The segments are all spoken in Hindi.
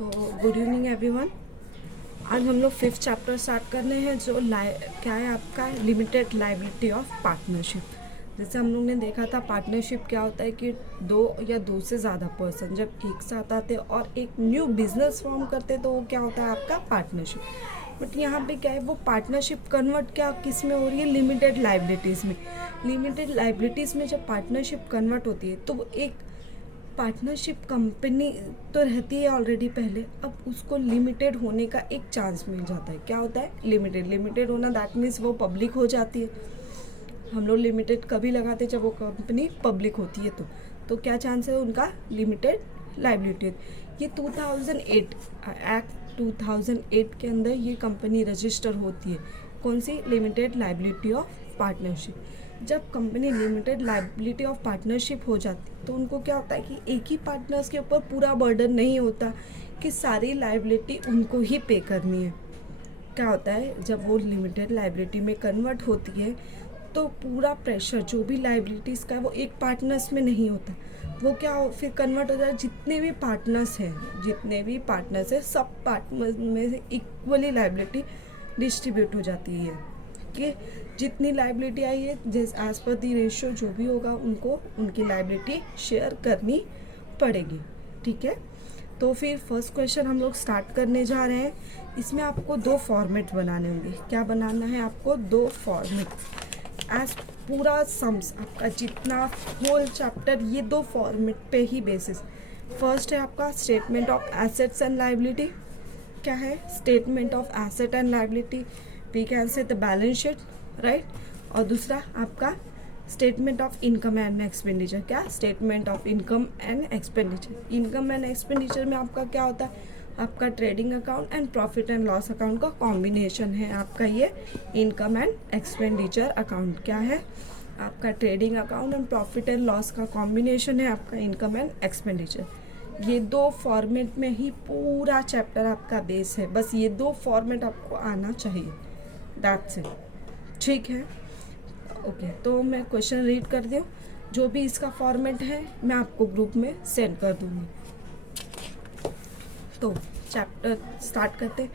तो गुड इवनिंग एवरीवन। आज हम लोग 5th चैप्टर स्टार्ट करने हैं जो क्या है आपका लिमिटेड लायबिलिटी ऑफ पार्टनरशिप। जैसे हम लोग ने देखा था पार्टनरशिप क्या होता है कि दो या दो से ज़्यादा पर्सन जब एक साथ आते और एक न्यू बिजनेस फॉर्म करते तो वो क्या होता है आपका पार्टनरशिप। बट यहाँ पे क्या है वो पार्टनरशिप कन्वर्ट क्या किस में हो रही है, लिमिटेड लायबिलिटीज़ में। लिमिटेड लायबिलिटीज़ में जब पार्टनरशिप कन्वर्ट होती है तो वो एक पार्टनरशिप कंपनी तो रहती है ऑलरेडी पहले, अब उसको लिमिटेड होने का एक चांस मिल जाता है। क्या होता है लिमिटेड होना, दैट मीन्स वो पब्लिक हो जाती है। हम लोग लिमिटेड कभी लगाते जब वो कंपनी पब्लिक होती है तो क्या चांस है उनका लिमिटेड लायबिलिटी। ये 2008 एक्ट 2008 के अंदर ये कंपनी रजिस्टर होती है। कौन सी? Limited liability of partnership. जब company limited liability of partnership हो जाती तो उनको क्या होता है कि एक ही पार्टनर्स के ऊपर पूरा बर्डन नहीं होता कि सारी लायबिलिटी उनको ही पे करनी है। क्या होता है जब वो लिमिटेड लायबिलिटी में कन्वर्ट होती है तो पूरा प्रेशर जो भी लायबिलिटीज़ का है वो एक पार्टनर्स में नहीं होता, वो क्या फिर कन्वर्ट हो जाए जितने भी पार्टनर्स हैं सब पार्टनर्स में से इक्वली लायबिलिटी डिस्ट्रीब्यूट हो जाती है कि जितनी लायबिलिटी आई है जैसे एज पर दी रेशियो जो भी होगा उनको उनकी लायबिलिटी शेयर करनी पड़ेगी। ठीक है, तो फिर फर्स्ट क्वेश्चन हम लोग स्टार्ट करने जा रहे हैं। इसमें आपको दो फॉर्मेट बनाने होंगे। क्या बनाना है आपको? दो फॉर्मेट। एज पूरा सम्स आपका जितना होल चैप्टर ये दो फॉर्मेट पे ही बेसिस। फर्स्ट है आपका statement of assets and liability. क्या है? Statement of asset and liability, we can say the balance sheet, right. और दूसरा आपका statement of income and expenditure. क्या? Statement of income and expenditure. Income and expenditure में आपका क्या होता है? आपका trading account and profit and loss account का कॉम्बिनेशन है आपका ये इनकम एंड एक्सपेंडिचर अकाउंट। क्या है? आपका trading account and profit and loss का कॉम्बिनेशन है आपका इनकम एंड एक्सपेंडिचर। ये दो फॉर्मेट में ही पूरा चैप्टर आपका बेस है, बस ये दो फॉर्मेट आपको आना चाहिए, दैट्स इट। ठीक है, ओके। तो मैं क्वेश्चन रीड कर दूँ, जो भी इसका फॉर्मेट है मैं आपको ग्रुप में सेंड कर दूँगी। तो चैप्टर स्टार्ट करते हैं।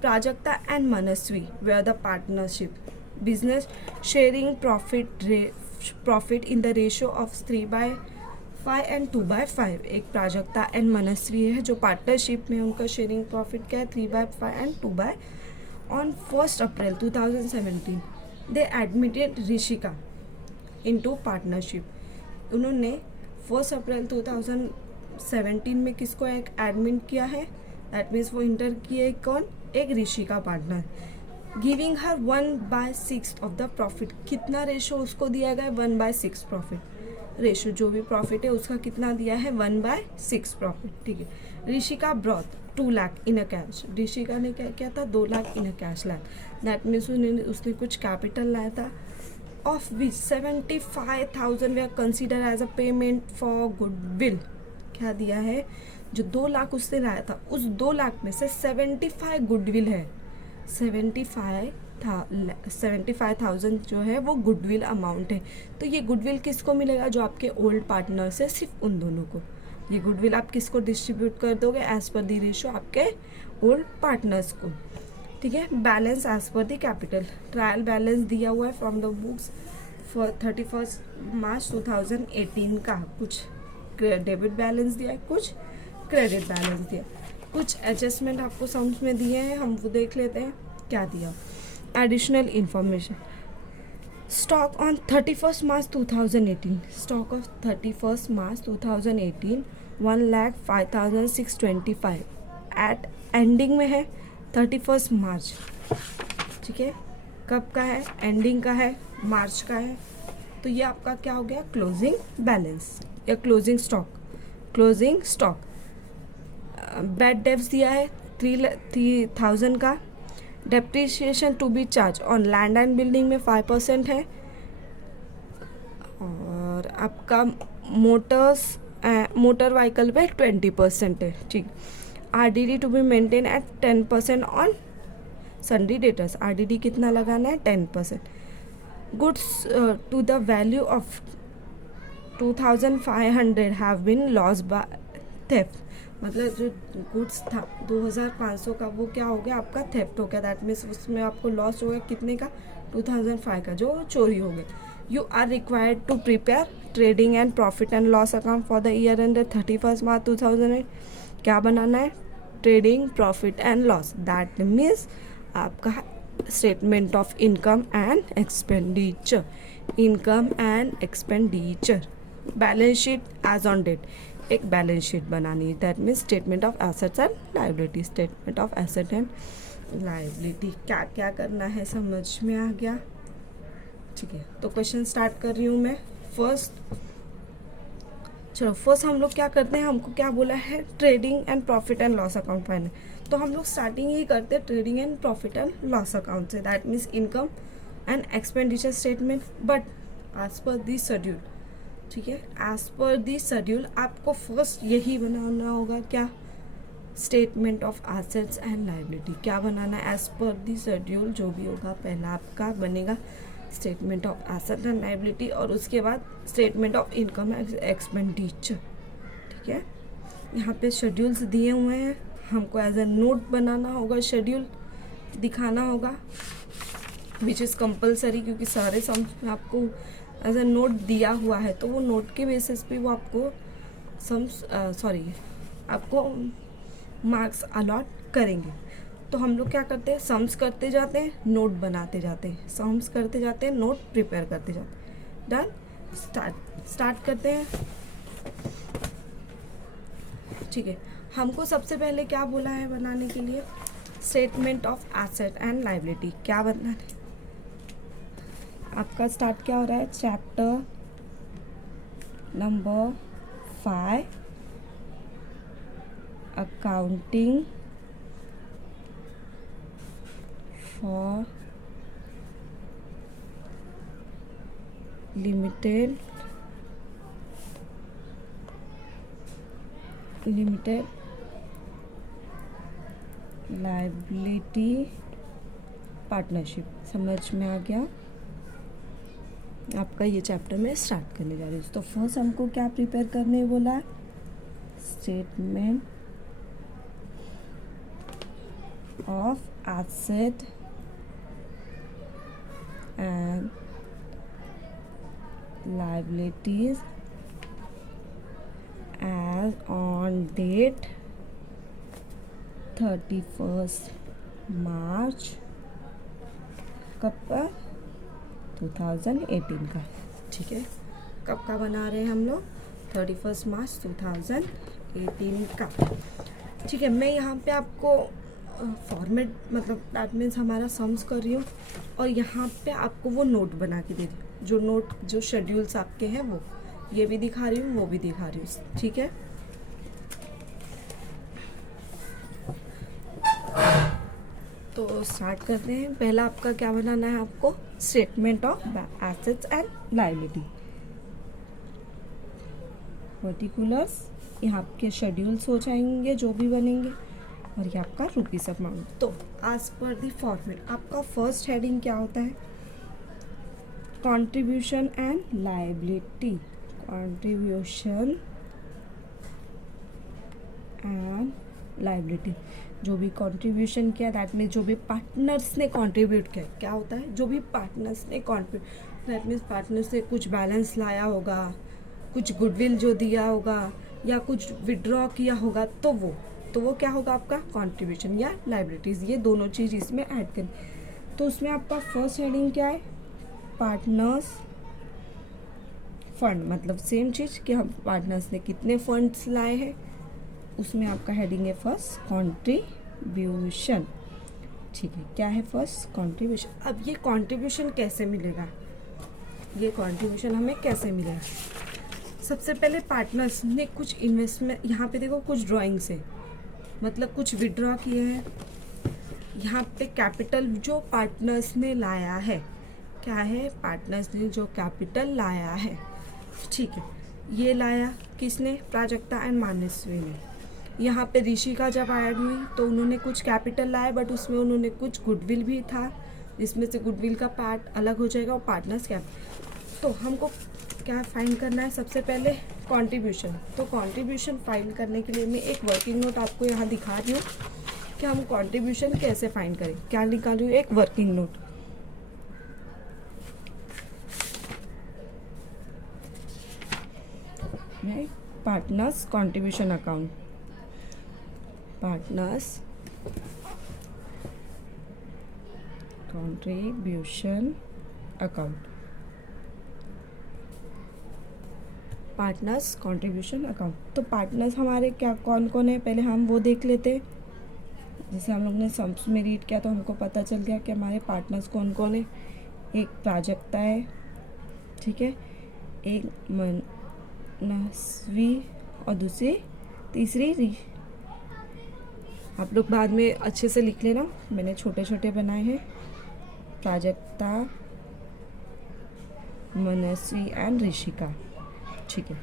Prajakta and Manasvi were the partnership business sharing profit in the ratio of 3/5 and 2/5। एक प्राजक्ता एंड मनस्वी है जो पार्टनरशिप में उनका शेयरिंग प्रॉफिट क्या है? 3/5 and 2/। On 1 April 2017 they admitted Rishika into partnership. उन्होंने 1 अप्रैल 2017 में किसको एक एडमिट किया है? दैट मीन्स वो इंटर किए कौन? एक Rishika partner. Giving her 1/6 of the profit. कितना रेशो उसको दिया गया? 1/6 प्रॉफिट रेशो। जो भी प्रॉफिट है उसका कितना दिया है? 1/6 प्रॉफिट। ठीक है। Rishika brought 2 lakh in a cash. Rishika ने क्या किया था? 2 लाख इन अ कैश लाया। दैट मीन्स उसने कुछ कैपिटल लाया था, of which 75,000 they are consider as a payment for goodwill. क्या दिया है? जो 2 लाख उसने लाया था उस 2 लाख में से 75 गुडविल है। 75,000 जो है वो गुडविल अमाउंट है। तो ये गुडविल किसको मिलेगा? जो आपके ओल्ड पार्टनर से, सिर्फ उन दोनों को। ये गुडविल आप किसको डिस्ट्रीब्यूट कर दोगे? एज पर दी रेशियो आपके ओल्ड पार्टनर्स को। ठीक है। बैलेंस एज पर दी कैपिटल। ट्रायल बैलेंस दिया हुआ है from the books for 31 March 2018 का। कुछ डेबिट बैलेंस दिया है, कुछ क्रेडिट बैलेंस दिया, कुछ एडजस्टमेंट आपको सम्स में दिए हैं, हम वो देख लेते हैं क्या दिया। Additional information. Stock on 31 March 2018। Stock of 31 March 2018 1,05,625 at ending में है 31 मार्च। ठीक है, कब का है? एंडिंग का है, मार्च का है। तो ये आपका क्या हो गया? क्लोजिंग बैलेंस या क्लोजिंग स्टॉक। बैड डेब्ट्स दिया है 3,000 का। Depreciation to be charge on land and building में 5% है। और आपका मोटर व्हीकल पे 20% है। ठीक। RDD to be maintain at 10% on sundry debtors. RDD कितना लगाना है? 10%। Goods to the value of 2,500 have been lost by theft. मतलब जो गुड्स था 2500 का, वो क्या हो गया आपका थेफ्ट हो गया। दैट मीन्स उसमें आपको लॉस हो गया कितने का, 2005 का, जो चोरी हो गया। You are required to prepare trading and profit and loss account for the year end 31 March 2008। क्या बनाना है, trading profit and loss. That means आपका statement of income and expenditure, income and expenditure, balance sheet as on date, एक बैलेंस शीट बनानी है। That means statement of assets and liability, statement of asset and liability. क्या क्या करना है समझ में आ गया, ठीक है। तो क्वेश्चन स्टार्ट कर रही हूँ मैं। फर्स्ट हम लोग क्या करते हैं, हमको क्या बोला है, trading and profit and loss account final. तो हम लोग स्टार्टिंग ही करते हैं trading and profit and loss account से। That means income and expenditure statement, but as per this schedule, ठीक है, एज पर दिस शेड्यूल आपको फर्स्ट यही बनाना होगा, क्या, statement of assets and liability. क्या बनाना है, एज पर दिस शेड्यूल जो भी होगा पहला आपका बनेगा statement of asset and liability, और उसके बाद statement of income and expenditure, ठीक है। यहाँ पे शेड्यूल्स दिए हुए हैं, हमको एज अ नोट बनाना होगा, शेड्यूल दिखाना होगा, विच इज़ कंपलसरी, क्योंकि सारे सम्स में आपको एज अ नोट दिया हुआ है, तो वो नोट के बेसिस पे वो आपको आपको मार्क्स अलॉट करेंगे। तो हम लोग क्या करते हैं, सम्स करते जाते हैं, नोट बनाते जाते हैं, सम्स करते जाते हैं, नोट प्रिपेयर करते जाते हैं। डन, स्टार्ट करते हैं, ठीक है। हमको सबसे पहले क्या बोला है बनाने के लिए, statement of asset and liability. क्या बनाना है आपका, स्टार्ट क्या हो रहा है, chapter number 5 accounting for limited liability partnership. समझ में आ गया आपका, ये चैप्टर में स्टार्ट करने जा रही हूँ। तो फर्स्ट हमको क्या प्रिपेयर करने बोला है, statement of asset and liabilities as on date 31st मार्च, कब का, 2018 का, ठीक है। कब का बना रहे हैं हम लोग, 31 मार्च 2018 का, ठीक है। मैं यहाँ पे आपको फॉर्मेट, मतलब दैट मीन्स हमारा सम्स कर रही हूँ, और यहाँ पे आपको वो नोट बना के दे रही हूँ, जो नोट, जो शेड्यूल्स आपके हैं वो ये भी दिखा रही हूँ, वो भी दिखा रही हूँ, ठीक है। तो स्टार्ट करते हैं। पहला आपका क्या बनाना है, आपको statement of assets and liability, particulars, यहाँ आपके शेड्यूल्स हो जाएंगे जो भी बनेंगे, और ये आपका रुपीस अमाउंट। तो एज पर द फॉर्मेट आपका फर्स्ट हेडिंग क्या होता है, contribution and liability, contribution and liability. जो भी कंट्रीब्यूशन किया, दैट मीन्स जो भी पार्टनर्स ने कंट्रीब्यूट किया, क्या होता है, जो भी पार्टनर्स ने कंट्रीब्यूट, दैट मीन्स पार्टनर्स ने कुछ बैलेंस लाया होगा, कुछ गुडविल जो दिया होगा, या कुछ विड्रॉ किया होगा, तो वो क्या होगा आपका कंट्रीब्यूशन या लायबिलिटीज़, ये दोनों चीज़ इसमें ऐड करें। तो उसमें आपका फर्स्ट हेडिंग क्या है, पार्टनर्स फंड, मतलब सेम चीज़ कि हम पार्टनर्स ने कितने फंड्स लाए हैं, उसमें आपका हेडिंग है फर्स्ट कंट्रीब्यूशन, ठीक है। क्या है फर्स्ट कंट्रीब्यूशन। अब ये कंट्रीब्यूशन कैसे मिलेगा, ये कंट्रीब्यूशन हमें कैसे मिलेगा, सबसे पहले पार्टनर्स ने कुछ इन्वेस्टमेंट, यहाँ पे देखो कुछ ड्राइंग्स है, मतलब कुछ विड्रॉ किए हैं, यहाँ पे कैपिटल जो पार्टनर्स ने लाया है, क्या है, पार्टनर्स ने जो कैपिटल लाया है, ठीक है। ये लाया किसने, प्राजक्ता एंड मानस्वी ने। यहाँ पे ऋषि का जब ऐड हुई तो उन्होंने कुछ कैपिटल लाया, बट उसमें उन्होंने कुछ गुडविल भी था, जिसमें से गुडविल का पार्ट अलग हो जाएगा और पार्टनर्स कैपिटल। तो हमको क्या फाइंड करना है, सबसे पहले कंट्रीब्यूशन। तो कंट्रीब्यूशन फाइल करने के लिए मैं एक वर्किंग नोट आपको यहाँ दिखा रही हूँ कि हम कंट्रीब्यूशन कैसे फाइंड करें। क्या निकाल रही हूँ, एक working note. Partners contribution account, partners contribution account, partners contribution account. तो पार्टनर्स हमारे क्या कौन कौन है, पहले हम वो देख लेते हैं। जैसे हम लोग ने सम्स में रीड किया तो हमको पता चल गया कि हमारे पार्टनर्स कौन कौन है। एक प्राजक्ता है, ठीक है, एक मनस्वी और दूसरी तीसरी आप लोग बाद में अच्छे से लिख लेना, मैंने छोटे छोटे बनाए हैं। प्राजक्ता, मनस्वी एंड ऋषिका, ठीक है।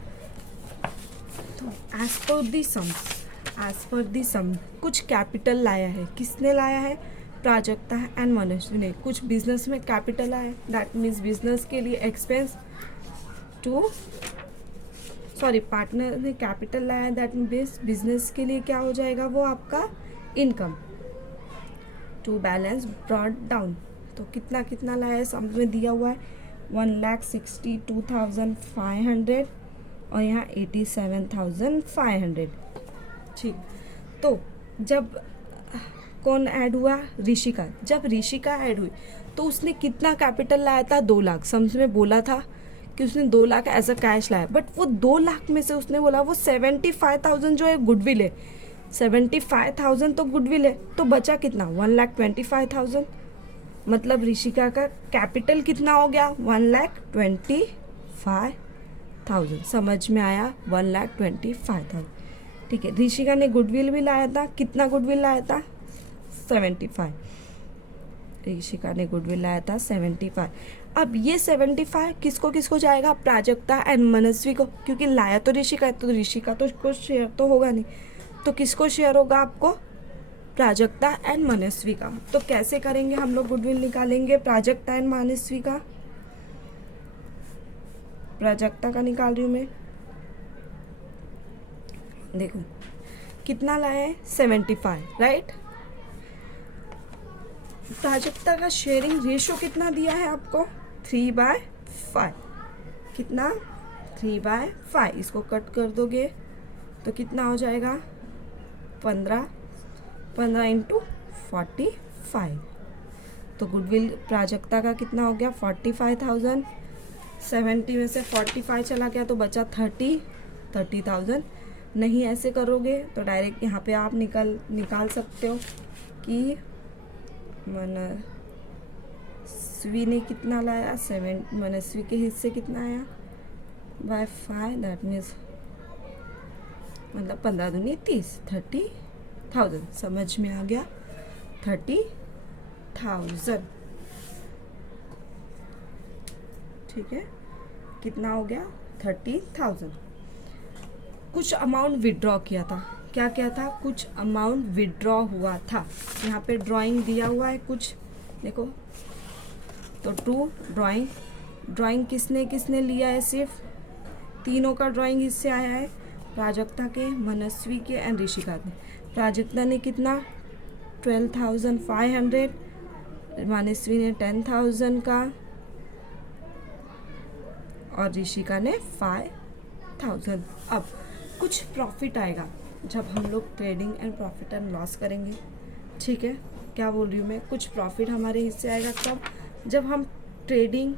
तो एज पर दी सम कुछ कैपिटल लाया है। किसने लाया है? प्राजक्ता एंड मनस्वी ने। कुछ बिजनेस में कैपिटल आया, दैट मीन्स बिजनेस के लिए एक्सपेंस टू, सॉरी पार्टनर ने कैपिटल लाया, दैट मीन्स बिजनेस के लिए क्या हो जाएगा, वो आपका income. To balance brought down, तो कितना कितना लाया है, सम में दिया हुआ है 1,62,500 और यहाँ 87,500, ठीक। तो जब कौन ऐड हुआ? ऋषिका। जब ऋषिका ऐड हुई तो उसने कितना कैपिटल लाया था? 2 लाख। समझ में बोला था कि उसने 2 लाख एज अ कैश लाया, बट वो 2 लाख में से उसने बोला वो 75,000 जो है गुडविल है, 75,000 तो गुडविल है, तो बचा कितना? 1,25,000। मतलब ऋषिका का कैपिटल कितना हो गया? 1,25,000। समझ में आया? 1,25,000, ठीक है। ऋषिका ने गुडविल भी लाया था, कितना गुडविल लाया था? 75। ऋषिका ने गुडविल लाया था 75। अब ये 75 किसको किसको जाएगा? प्राजक्ता एंड मनस्वी को, क्योंकि लाया तो ऋषिका है, तो ऋषिका तो कुछ शेयर तो होगा नहीं, तो किसको शेयर होगा आपको? प्राजक्ता एंड मनस्वी का। तो कैसे करेंगे हम लोग गुडविल निकालेंगे प्राजक्ता एंड मनस्वी का? प्राजक्ता का निकाल रही हूँ मैं, देखो कितना लाया है? 75, राइट। प्राजक्ता का शेयरिंग रेशो कितना दिया है आपको? 3/5। कितना? 3/5। इसको कट कर दोगे तो कितना हो जाएगा? 15 इंटू 45। तो गुडविल प्राजक्ता का कितना हो गया? 45,000। 70 में से 45 चला गया तो बचा 30,000। नहीं ऐसे करोगे तो डायरेक्ट यहाँ पे आप निकाल सकते हो कि मनस्वी ने कितना लाया? 7। मनस्वी के हिस्से कितना आया? बाय 5, दैट मीन्स मतलब 15 दूनी 30, 30,000। समझ में आ गया? 30,000, ठीक है। कितना हो गया? 30,000। कुछ अमाउंट विड्रॉ किया था। क्या किया था? कुछ अमाउंट विड्रॉ हुआ था। यहाँ पे ड्राइंग दिया हुआ है कुछ, देखो। तो टू ड्राइंग किसने किसने लिया है? सिर्फ तीनों का ड्राइंग इससे आया है, प्राजक्ता के, मनस्वी के एंड ऋषिका ने। प्राजक्ता ने कितना? 12,500, मनस्वी ने 10,000 का और ऋषिका ने 5,000। अब कुछ प्रॉफिट आएगा जब हम लोग trading and profit and loss करेंगे, ठीक है। क्या बोल रही हूँ मैं? कुछ प्रॉफिट हमारे हिस्से आएगा कब? जब हम trading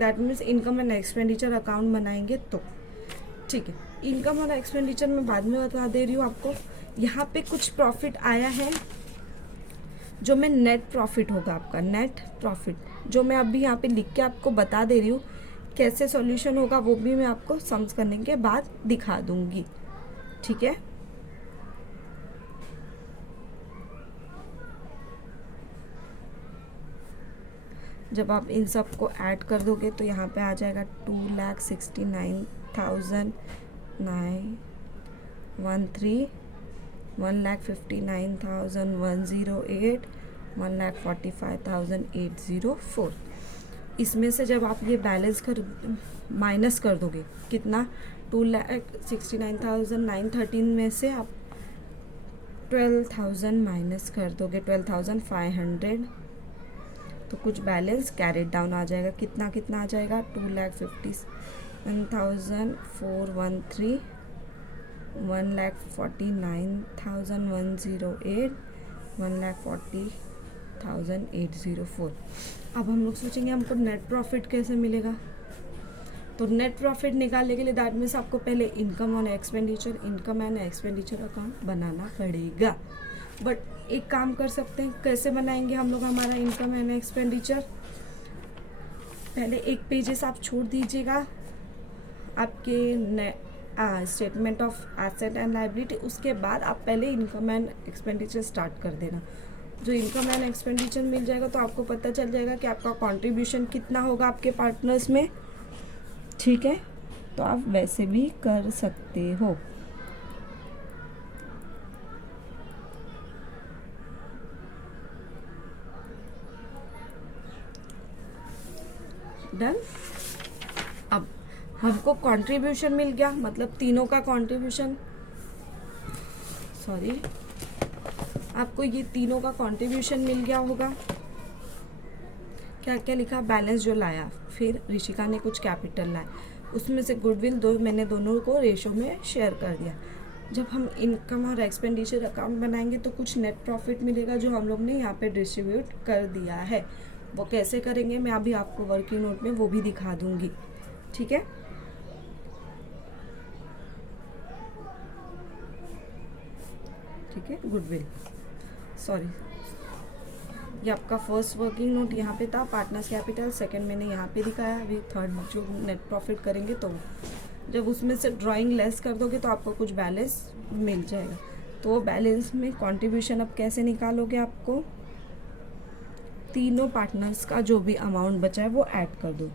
that means income and expenditure account बनाएंगे तो, ठीक है। इनकम और एक्सपेंडिचर मैं बाद में बता दे रही हूँ आपको। यहाँ पे कुछ प्रॉफिट आया है जो मैं नेट प्रॉफिट होगा आपका, नेट प्रॉफिट, जो मैं अभी यहाँ पे लिख के आपको बता दे रही हूँ। कैसे सॉल्यूशन होगा वो भी मैं आपको सम्स करने के बाद दिखा दूंगी, ठीक है। जब आप इन सब को ऐड कर दोगे तो यहाँ पे आ जाएगा 2,69,913, 1,59,108, 1,45,804। इसमें से जब आप ये बैलेंस कर माइनस कर दोगे कितना, 2,69,913 में से आप 12,000 माइनस कर दोगे, 12,500, तो कुछ बैलेंस कैरिड डाउन आ जाएगा। कितना कितना आ जाएगा, 2,57,413, 1,49,108, 1,40,804। अब हम लोग सोचेंगे हमको नेट प्रॉफिट कैसे मिलेगा। तो नेट प्रॉफिट निकालने के लिए दैट मीन्स आपको पहले इनकम एंड एक्सपेंडिचर अकाउंट बनाना पड़ेगा। बट एक काम कर सकते हैं, कैसे बनाएंगे हम लोग हमारा इनकम एंड एक्सपेंडिचर। पहले एक पेजेस आप छोड़ दीजिएगा आपके statement of asset and liability, उसके बाद आप पहले इनकम एंड एक्सपेंडिचर स्टार्ट कर देना। जो इनकम एंड एक्सपेंडिचर मिल जाएगा तो आपको पता चल जाएगा कि आपका कंट्रीब्यूशन कितना होगा आपके पार्टनर्स में, ठीक है। तो आप वैसे भी कर सकते हो। डन। अब हमको कंट्रीब्यूशन मिल गया, मतलब तीनों का कंट्रीब्यूशन, सॉरी, आपको ये तीनों का कंट्रीब्यूशन मिल गया होगा। क्या क्या लिखा, बैलेंस जो लाया, फिर ऋषिका ने कुछ कैपिटल लाया, उसमें से गुडविल मैंने दोनों को रेशो में शेयर कर दिया। जब हम इनकम और एक्सपेंडिचर अकाउंट बनाएंगे तो कुछ नेट प्रॉफिट मिलेगा जो हम लोग ने यहाँ पे डिस्ट्रीब्यूट कर दिया है। वो कैसे करेंगे मैं अभी आपको वर्किंग नोट में वो भी दिखा दूंगी, ठीक है। ठीक है, गुडविल, सॉरी, ये आपका फर्स्ट वर्किंग नोट यहाँ पे था, पार्टनर्स कैपिटल। सेकंड मैंने यहाँ पे दिखाया, अभी थर्ड जो नेट प्रॉफिट करेंगे तो जब उसमें से ड्राइंग लेस कर दोगे तो आपको कुछ बैलेंस मिल जाएगा। तो बैलेंस में कंट्रीब्यूशन अब कैसे निकालोगे, आपको तीनों पार्टनर्स का जो भी अमाउंट बचा है वो ऐड कर दो।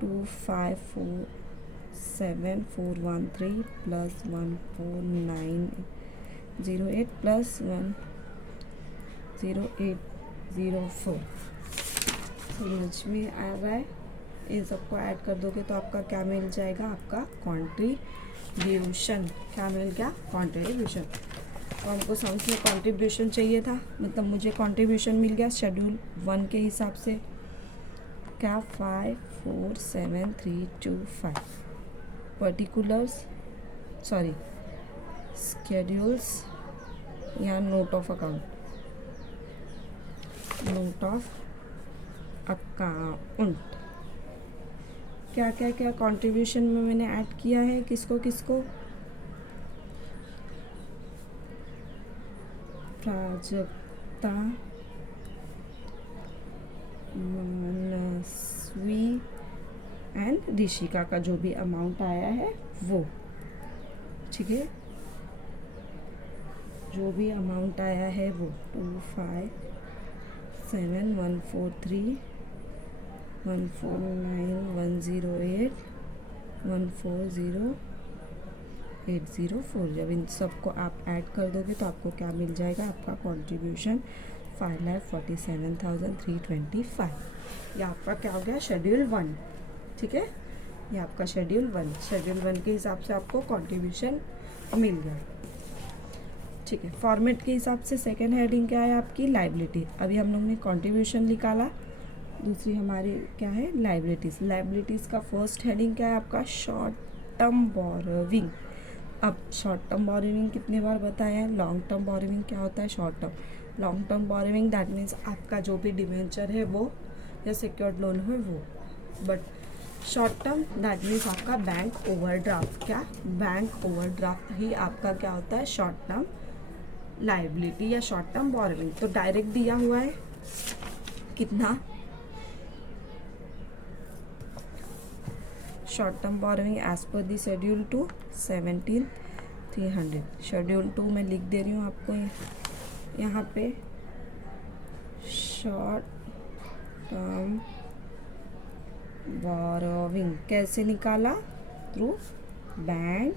2,547,413 प्लस 1,49,08 प्लस 1,08,04 समझ में आ रहा है। इन सबको ऐड कर दोगे तो आपका क्या मिल जाएगा, आपका कंट्रीब्यूशन। क्या मिल गया, कंट्रीब्यूशन। तो हमको समझ में कंट्रीब्यूशन चाहिए था, मतलब मुझे कंट्रीब्यूशन मिल गया शेड्यूल 1 के हिसाब से। क्या, 547,325 पर्टिकुलर्स, सॉरी, स्केड्यूल्स या note of account, note of account. क्या क्या क्या कंट्रीब्यूशन में मैंने ऐड किया है, किसको किसको, प्राजक्ता, मनस्वी एंड ऋषिका का जो भी अमाउंट आया है वो, ठीक है, जो भी अमाउंट आया है वो 2,57,143, 1,49,108, 1,40,804। जब इन सबको आप ऐड कर दोगे तो आपको क्या मिल जाएगा, आपका कंट्रीब्यूशन 5,47,325। ये आपका क्या हो गया, शेड्यूल 1, ठीक है। ये आपका शेड्यूल 1 के हिसाब से आपको कंट्रीब्यूशन मिल गया, ठीक है। फॉर्मेट के हिसाब से सेकेंड हेडिंग क्या है आपकी, लायबिलिटी। अभी हम लोग ने कंट्रीब्यूशन निकाला, दूसरी हमारी क्या है, लायबिलिटीज़। लायबिलिटीज़ का फर्स्ट हेडिंग क्या है आपका, शॉर्ट टर्म बोरोविंग। अब शॉर्ट टर्म बोरोविंग कितने बार बताया है, लॉन्ग टर्म बोरोविंग क्या होता है, short term. Long term borrowing that means आपका जो भी डिवेंचर है वो या सिक्योर्ड लोन है वो। But short term that means आपका बैंक ओवरड्राफ्ट। क्या, बैंक ओवरड्राफ्ट ही आपका क्या होता है, शॉर्ट टर्म लायबिलिटी या शॉर्ट टर्म बोरोविंग। तो डायरेक्ट दिया हुआ है कितना, short term borrowing as per दी शेड्यूल 2 17,300। शेड्यूल 2 मैं लिख दे रही हूँ आपको यहाँ पे, शॉर्ट टर्म बोरोविंग कैसे निकाला, थ्रू बैंक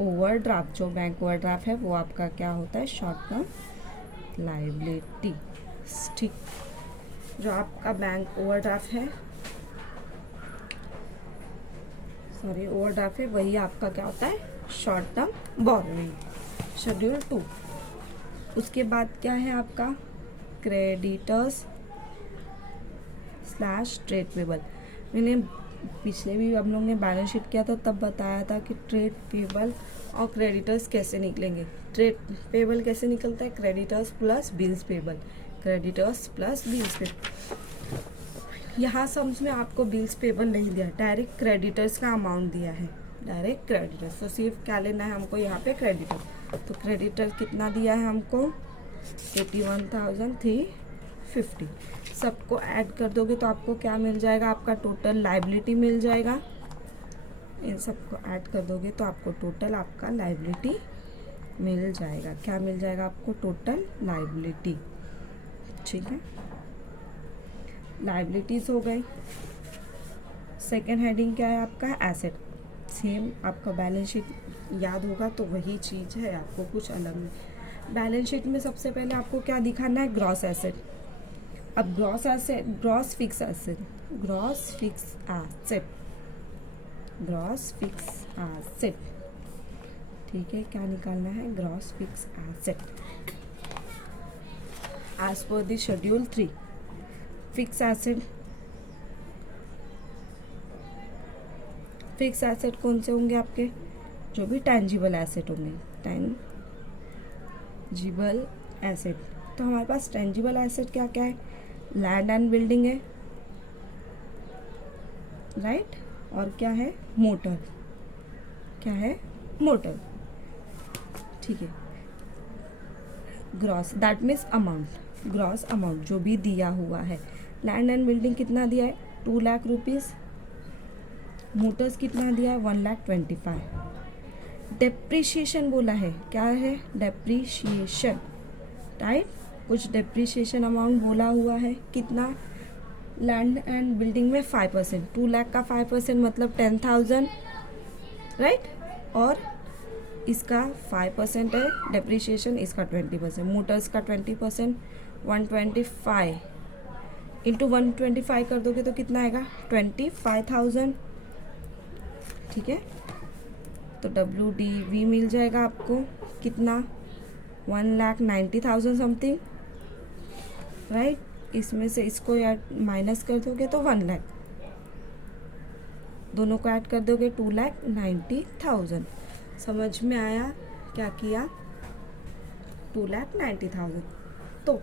ओवरड्राफ्ट। जो बैंक ओवरड्राफ्ट है वो आपका क्या होता है, शॉर्ट टर्म लायबिलिटी, ठीक। जो आपका बैंक ओवरड्राफ्ट है सॉरी ओवरड्राफ्ट है, वही आपका क्या होता है, शॉर्ट टर्म बोरोइंग। शेड्यूल 2, उसके बाद क्या है आपका, क्रेडिटर्स स्लैश ट्रेड पेबल। मैंने पिछले भी हम लोग ने बैलेंस शीट किया था तब बताया था कि ट्रेड पेबल और क्रेडिटर्स कैसे निकलेंगे। ट्रेड पेबल कैसे निकलता है, creditors plus bills payable, creditors plus bills payable. यहाँ सम्स में आपको बिल्स पेबल नहीं दिया, डायरेक्ट क्रेडिटर्स का अमाउंट दिया है, डायरेक्ट क्रेडिटर्स। तो सिर्फ क्या लेना है हमको यहाँ पे, क्रेडिटर। तो क्रेडिटर कितना दिया है हमको, 81,350। सबको ऐड कर दोगे तो आपको क्या मिल जाएगा, आपका टोटल लाइबिलिटी मिल जाएगा। इन सबको ऐड कर दोगे तो आपको टोटल आपका लाइबिलिटी मिल जाएगा। क्या मिल जाएगा आपको, टोटल लाइबिलिटी। ठीक है, लाइबिलिटीज हो गई। सेकेंड हेडिंग क्या है आपका, एसेट। सेम आपका बैलेंस शीट याद होगा तो वही चीज़ है, आपको कुछ अलग नहीं। बैलेंस शीट में सबसे पहले आपको क्या दिखाना है, ग्रॉस एसेट। अब gross asset, gross fix asset, gross fix asset, gross fix asset. ठीक है, क्या निकालना है, gross fix asset as per the schedule 3। Fix asset, fix asset कौन से होंगे आपके, जो भी टेंजिबल एसेट होंगे, टेंजिबल एसेट। तो हमारे पास टेंजिबल एसेट क्या क्या है, लैंड एंड बिल्डिंग है, राइट, और क्या है, मोटर। क्या है, मोटर। ठीक है, gross that means amount, gross amount जो भी दिया हुआ है। लैंड एंड बिल्डिंग कितना दिया है, 2 लाख रुपीज़। मोटर्स कितना दिया है, 1,25,000। डेप्रीशिएशन बोला है, क्या है, डेप्रीशिएशन, राइट। कुछ डेप्रीशिएशन अमाउंट बोला हुआ है, कितना, लैंड एंड बिल्डिंग में 5%, 2 लाख का 5% मतलब 10,000, राइट। और इसका 5% है डेप्रीशिएशन, इसका 20%, मोटर्स का 20%, 125 इंटू 125 कर दोगे तो कितना आएगा, 25,000। ठीक है, तो WDV मिल जाएगा आपको कितना, 1,90,000 समथिंग, राइट। इसमें से इसको यार माइनस कर दोगे तो 1 लाख, दोनों को ऐड कर दोगे 2,90,000। समझ में आया क्या किया, 2,90,000। तो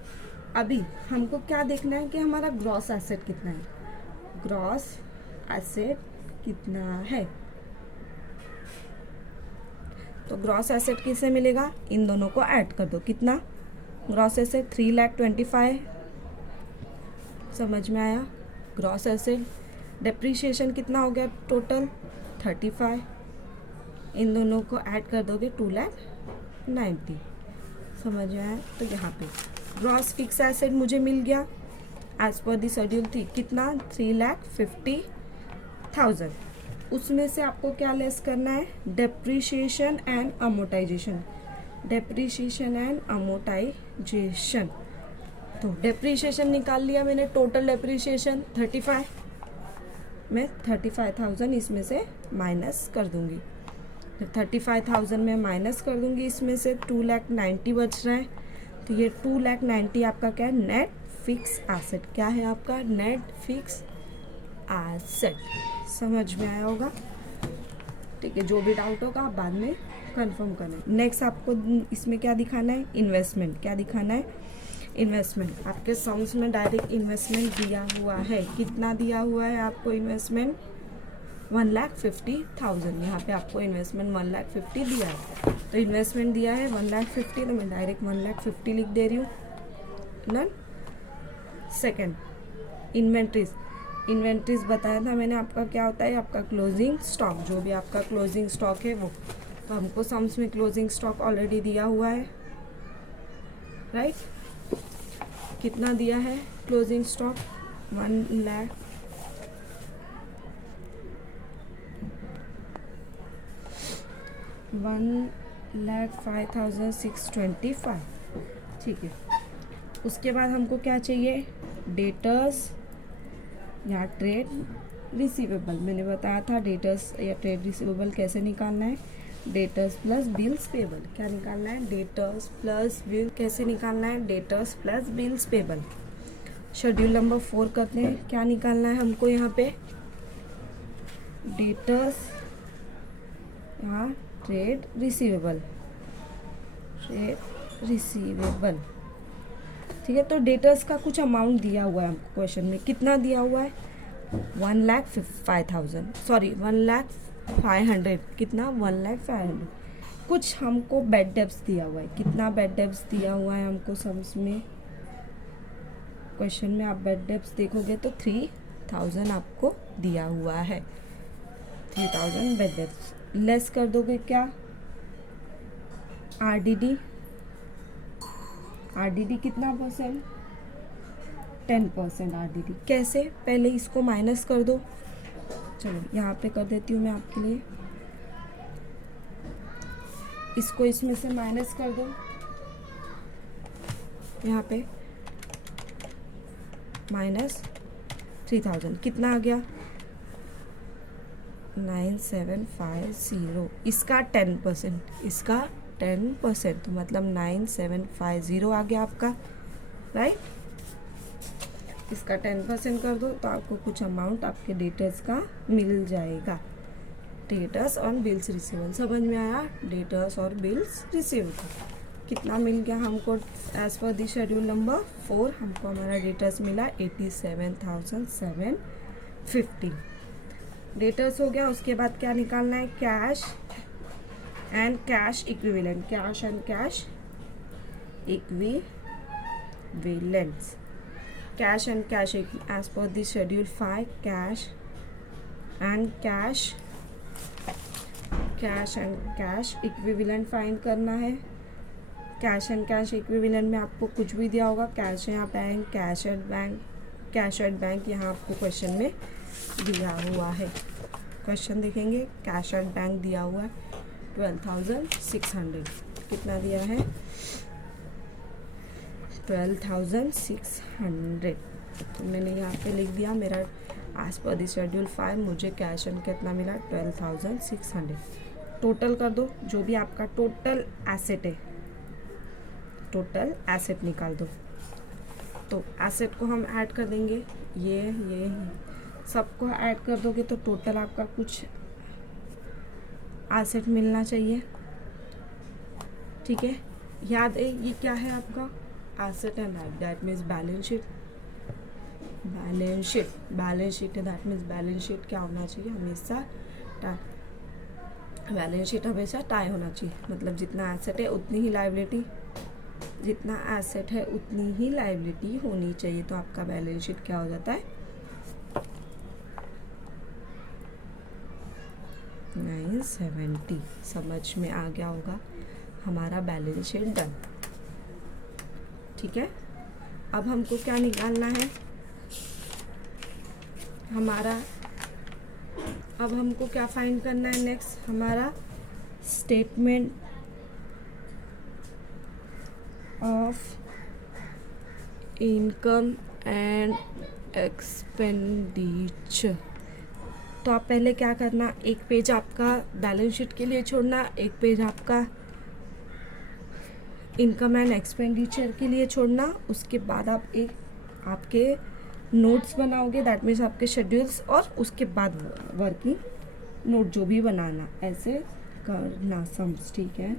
अभी हमको क्या देखना है कि हमारा ग्रॉस एसेट कितना है, ग्रॉस एसेट कितना है। तो ग्रॉस एसेट किससे मिलेगा, इन दोनों को ऐड कर दो, कितना, ग्रॉस एसेट 3,25,000। समझ में आया, ग्रॉस एसेट। डेप्रीशिएशन कितना हो गया टोटल, 35, इन दोनों को ऐड कर दोगे 2,90,000। समझ में आया। तो यहाँ पे ग्रॉस फिक्स एसेट मुझे मिल गया एज पर दी शेड्यूल 3, कितना, 3,50,000। उसमें से आपको क्या लेस करना है, depreciation and amortisation, depreciation and amortisation. तो डेप्रीशिएशन निकाल लिया मैंने, टोटल डेप्रीशिएशन 35, मैं 35,000 इसमें से माइनस कर दूंगी। जब 35,000 में माइनस कर दूंगी, इसमें से 2,90,000 बच रहा है। तो ये 2,90,000 आपका क्या है, नेट फिक्स एसेट। क्या है आपका, नेट फिक्स एसेट। समझ में आया होगा, ठीक है। जो भी डाउट होगा आप बाद में कंफर्म करना। नेक्स्ट आपको इसमें क्या दिखाना है, इन्वेस्टमेंट। क्या दिखाना है, इन्वेस्टमेंट। आपके सम्स में डायरेक्ट इन्वेस्टमेंट दिया हुआ है, कितना दिया हुआ है आपको इन्वेस्टमेंट, 1,50,000। यहाँ पे आपको इन्वेस्टमेंट 1,50,000 दिया है। तो इन्वेस्टमेंट दिया है 1,50,000, तो मैं डायरेक्ट 1,50,000 लिख दे रही हूँ। डन। Second, inventories. इन्वेंट्रीज बताया था मैंने आपका क्या होता है, आपका क्लोजिंग स्टॉक। जो भी आपका क्लोजिंग स्टॉक है वो, तो हमको सम्स में क्लोजिंग स्टॉक ऑलरेडी दिया हुआ है, राइट। कितना दिया है क्लोजिंग स्टॉक, 1,05,625। ठीक है। उसके बाद हमको क्या चाहिए, डेटर्स या ट्रेड रिसीवेबल। मैंने बताया था डेटर्स या ट्रेड रिसीवेबल कैसे निकालना है, डेटर्स प्लस बिल्स पेबल। क्या निकालना है, डेटर्स प्लस बिल। कैसे निकालना है, debtors plus bills payable. Schedule number 4 करते हैं। क्या निकालना है हमको यहाँ पे, डेटर्स या ट्रेड रिसीवेबल, ट्रेड रिसीवेबल। ठीक है, तो डेटर्स का कुछ अमाउंट दिया हुआ है हमको क्वेश्चन में। कितना दिया हुआ है, 1,05,000, सॉरी 1,05,000। कितना, 1,05,000। कुछ हमको बैड डेब्ट्स दिया हुआ है। कितना बैड डेब्ट्स दिया हुआ है हमको सम्स में, क्वेश्चन में आप बैड डेब्ट्स देखोगे तो 3,000 आपको दिया हुआ है। 3,000 बैड डेब्ट्स लेस कर दोगे क्या, आरडीडी। आरडीडी कितना परसेंट, 10% आरडीडी। कैसे, पहले इसको माइनस कर दो। चलो यहाँ पे कर देती हूँ मैं आपके लिए, इसको इसमें से माइनस कर दो। यहाँ पे माइनस 3,000 कितना आ गया, 9,750। इसका 10%, इसका 10%, तो मतलब 9,750 आ गया आपका, राइट। इसका 10% कर दो तो आपको कुछ अमाउंट आपके डेटर्स का मिल जाएगा। डेटर्स और बिल्स रिसीवेबल, समझ में आया, डेटर्स और बिल्स रिसीवेबल। कितना मिल गया हमको, एज पर दी शेड्यूल नंबर 4 हमको हमारा डेटर्स मिला 87,750। डेटर्स हो गया। उसके बाद क्या निकालना है, cash and cash equivalent. Cash and cash equivalents, cash and cash as per the schedule 5, cash and cash and cash equivalent find करना है। कैश एंड कैश इक्विवेलेंट में आपको कुछ भी दिया होगा, कैश या बैंक, कैश एट बैंक यहाँ आपको क्वेश्चन में दिया हुआ है। क्वेश्चन देखेंगे, कैश एट बैंक दिया हुआ है 12,600। कितना दिया है, 12,600। तो मैंने यहाँ पे लिख दिया मेरा एज पर द शेड्यूल 5 मुझे कैश एंड कितना मिला, 12,600। टोटल कर दो, जो भी आपका टोटल एसेट है, टोटल एसेट निकाल दो। तो एसेट को हम ऐड कर देंगे, ये सबको ऐड कर दोगे तो टोटल आपका कुछ एसेट मिलना चाहिए। ठीक है, याद है ये क्या है आपका, asset and life, that means balance sheet. Balance sheet है, दैट मीन्स बैलेंस शीट क्या होना चाहिए, हमेशा बैलेंस शीट हमेशा टाई होना चाहिए। मतलब जितना एसेट है उतनी ही लायबिलिटी, जितना एसेट है उतनी ही लायबिलिटी होनी चाहिए। तो आपका बैलेंस शीट क्या हो जाता है, 970। समझ में आ गया होगा, हमारा बैलेंस शीट डन। ठीक है, अब हमको क्या निकालना है, अब हमको क्या फाइंड करना है नेक्स्ट, हमारा statement of income and expenditure. तो आप पहले क्या करना, एक पेज आपका बैलेंस शीट के लिए छोड़ना, एक पेज आपका इनकम एंड एक्सपेंडिचर के लिए छोड़ना। उसके बाद आप एक आपके नोट्स बनाओगे, दैट मीन्स आपके शेड्यूल्स, और उसके बाद वर्किंग नोट जो भी बनाना, ऐसे करना सम्स। ठीक है,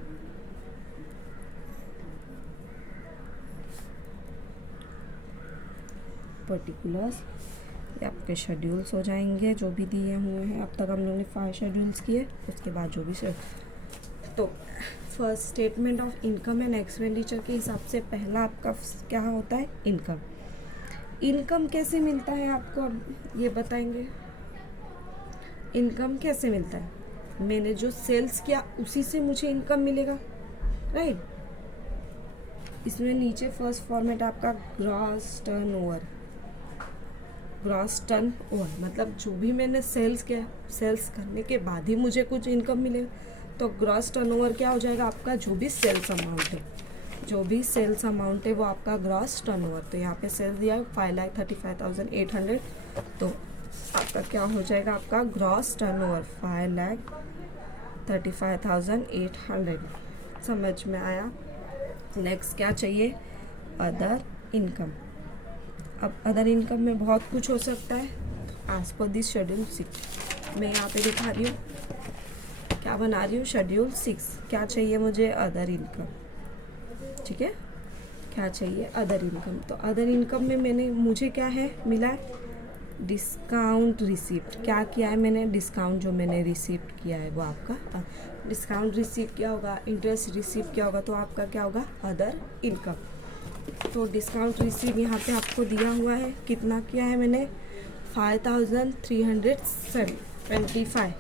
पर्टिकुलर्स, ये आपके शेड्यूल्स हो जाएंगे जो भी दिए हुए हैं। अब तक हम लोगों ने 5 शेड्यूल्स किए, उसके बाद जो भी तो first statement of income and expenditure के हिसाब से पहला आपका क्या होता है, इनकम। इनकम कैसे मिलता है आपको, अब ये बताएंगे। इनकम कैसे मिलता है, मैंने जो सेल्स किया उसी से मुझे इनकम मिलेगा, राइट। इसमें नीचे फर्स्ट फॉर्मेट आपका ग्रॉस टर्नओवर, ग्रॉस टर्नओवर मतलब जो भी मैंने सेल्स किया, सेल्स करने के बाद ही मुझे कुछ इनकम मिलेगा। तो ग्रॉस टर्नओवर क्या हो जाएगा आपका, जो भी सेल्स अमाउंट है, जो भी सेल्स अमाउंट है वो आपका ग्रॉस टर्नओवर। तो यहाँ पे सेल्स दिया 5,35,800, तो आपका क्या हो जाएगा, आपका ग्रॉस टर्नओवर 5,35,800। समझ में आया। नेक्स्ट क्या चाहिए, अदर इनकम। अब अदर इनकम में बहुत कुछ हो सकता है। एज पर दिस शेड्यूल 6 मैं यहाँ पे दिखा रही हूँ, क्या बना रही हूँ, शेड्यूल 6। क्या चाहिए मुझे, अदर इनकम। ठीक है, क्या चाहिए, अदर इनकम। तो अदर इनकम में मुझे क्या है मिला है, डिस्काउंट रिसीप्ट। क्या किया है मैंने, डिस्काउंट जो मैंने रिसीप्ट किया है वो आपका डिस्काउंट रिसीप्ट क्या होगा, इंटरेस्ट रिसीप्ट क्या होगा, तो आपका क्या होगा, अदर इनकम। तो डिस्काउंट रिसीप्ट यहाँ पे आपको दिया हुआ है, कितना किया है मैंने, 5,375।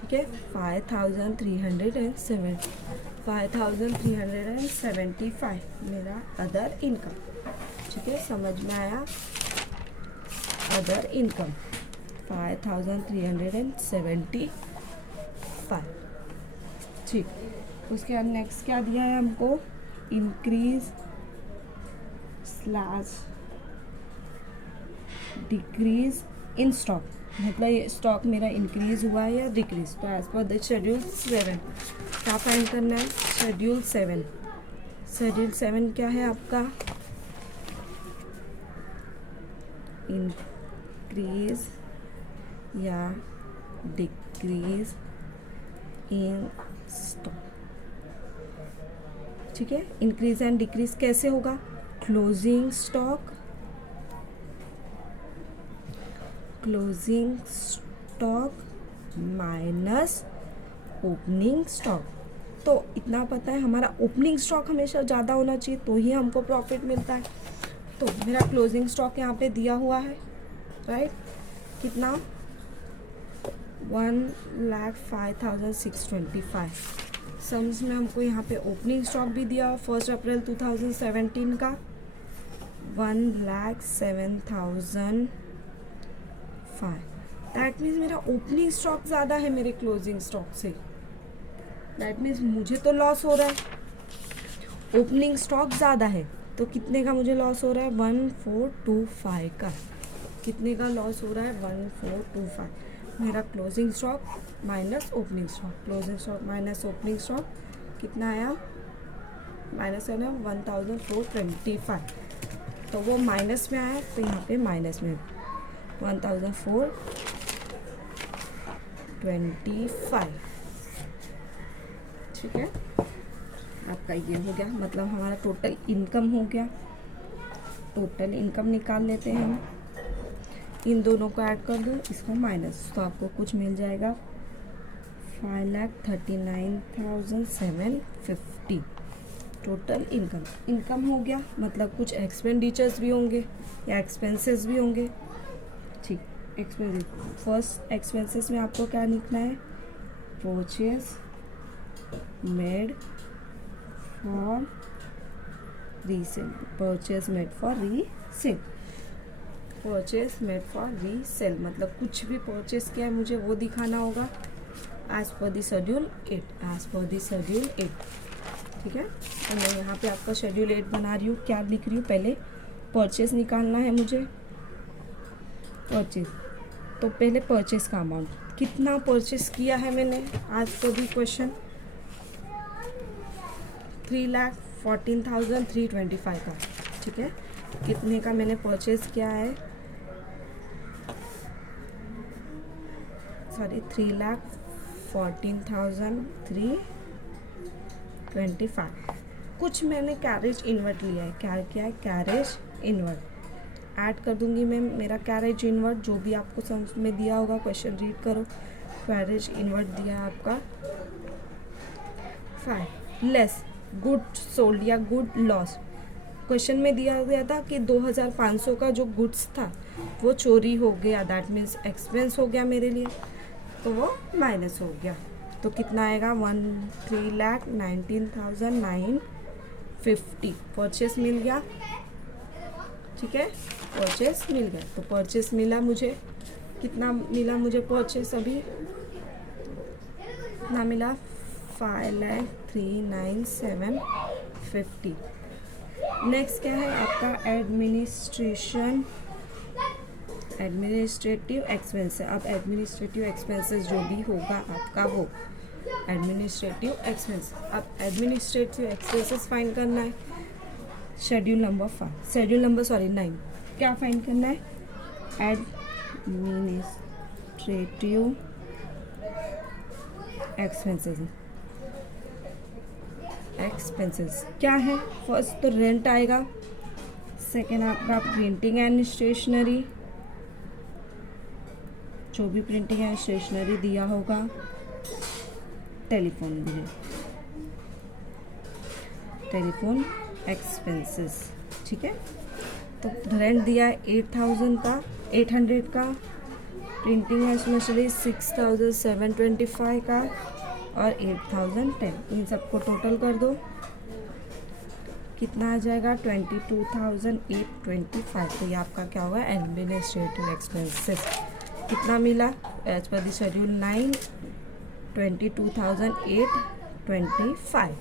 ठीक है, 5,375 मेरा अदर इनकम। ठीक है, समझ में आया, अदर इनकम 5,375। ठीक, उसके बाद नेक्स्ट क्या दिया है हमको, increase slash decrease in stock. मतलब ये स्टॉक मेरा इंक्रीज हुआ है या डिक्रीज। तो एज पर द शेड्यूल 7 क्या फाइंड करना है, शेड्यूल 7। शेड्यूल 7 क्या है आपका, इंक्रीज या डिक्रीज इन स्टॉक। ठीक है, इंक्रीज एंड डिक्रीज कैसे होगा, closing stock minus opening stock. तो इतना पता है, हमारा ओपनिंग स्टॉक हमेशा ज़्यादा होना चाहिए तो ही हमको प्रॉफिट मिलता है। तो मेरा क्लोजिंग स्टॉक यहाँ पे दिया हुआ है, राइट, कितना, 1,05,625। सम्स में हमको यहाँ पे ओपनिंग स्टॉक भी दिया 1 अप्रैल 2017 का 1,07,005। दैट मीन्स मेरा ओपनिंग स्टॉक ज़्यादा है मेरे क्लोजिंग स्टॉक से। दैट मीन्स मुझे तो लॉस हो रहा है, ओपनिंग स्टॉक ज़्यादा है। तो कितने का मुझे लॉस हो रहा है, 1,425 का। कितने का लॉस हो रहा है, 1,425। मेरा closing stock minus opening stock, closing stock minus opening stock कितना आया, माइनस है ना, 1,425। तो वो माइनस में आया, तो यहाँ पे माइनस में 1,425। ठीक है, आपका ये हो गया, मतलब हमारा टोटल इनकम हो गया। टोटल इनकम निकाल लेते हैं हम, इन दोनों को ऐड कर दो, इसको माइनस, तो आपको कुछ मिल जाएगा 5,39,750 टोटल इनकम। इनकम हो गया, मतलब कुछ एक्सपेंडिचर्स भी होंगे या एक्सपेंसेस भी होंगे। ठीक, एक्सपेंसेस, फर्स्ट एक्सपेंसेस में आपको क्या लिखना है, purchase made for resale. Purchase made for resale, purchase made for resale मतलब कुछ भी परचेज किया है मुझे वो दिखाना होगा एज पर दी शेड्यूल 8, एज पर दी शेड्यूल 8। ठीक है, तो मैं यहाँ पे आपका शेड्यूल 8 बना रही हूँ। क्या लिख रही हूँ, पहले परचेज निकालना है मुझे, परचेज। तो पहले परचेज का अमाउंट, कितना परचेज किया है मैंने आज पर दी क्वेश्चन, 3,14,325 का। ठीक है, कितने का मैंने परचेज किया है, सॉरी 3,14,325। कुछ मैंने कैरेज इनवर्ट लिया है, क्या किया है, कैरेज इनवर्ट ऐड कर दूंगी मैं। मेरा कैरेज इनवर्ट जो भी आपको समझ में दिया होगा, क्वेश्चन रीड करो, कैरेज इनवर्ट दिया है आपका 5 लेस गुड सोल्ड या गुड लॉस। क्वेश्चन में दिया गया था कि 2,500 का जो गुड्स था वो चोरी हो गया, दैट मीन्स एक्सपेंस हो गया मेरे लिए, तो वो माइनस हो गया। तो कितना आएगा, 3,19,950 परचेस मिल गया। ठीक है, परचेस मिल गया। तो परचेस मिला मुझे, कितना मिला मुझे परचेस, अभी कितना मिला, 5,03,950। नेक्स्ट क्या है आपका, एडमिनिस्ट्रेशन एडमिनिस्ट्रेटिव एक्सपेंस। अब एडमिनिस्ट्रेटिव एक्सपेंसेस जो भी होगा आपका वो एडमिनिस्ट्रेटिव एक्सपेंस। अब एडमिनिस्ट्रेटिव एक्सपेंसेस फाइंड करना है। शेड्यूल नंबर 9 क्या फाइंड करना है? एडमिनिस्ट्रेटिव एक्सपेंसेस क्या है? फर्स्ट तो रेंट आएगा, सेकेंड आपका प्रिंटिंग एंड स्टेशनरी, जो भी प्रिंटिंग एंड स्टेशनरी दिया होगा, टेलीफोन भी है, टेलीफोन एक्सपेंसेस। ठीक है, तो रेंट दिया है 800 का, प्रिंटिंग एंड स्टेशनरी 6725 का और 8010। इन सबको टोटल कर दो, कितना आ जाएगा? 22,825। तो ये आपका क्या होगा? Administrative expenses. कितना मिला? As per the schedule 9 22,825।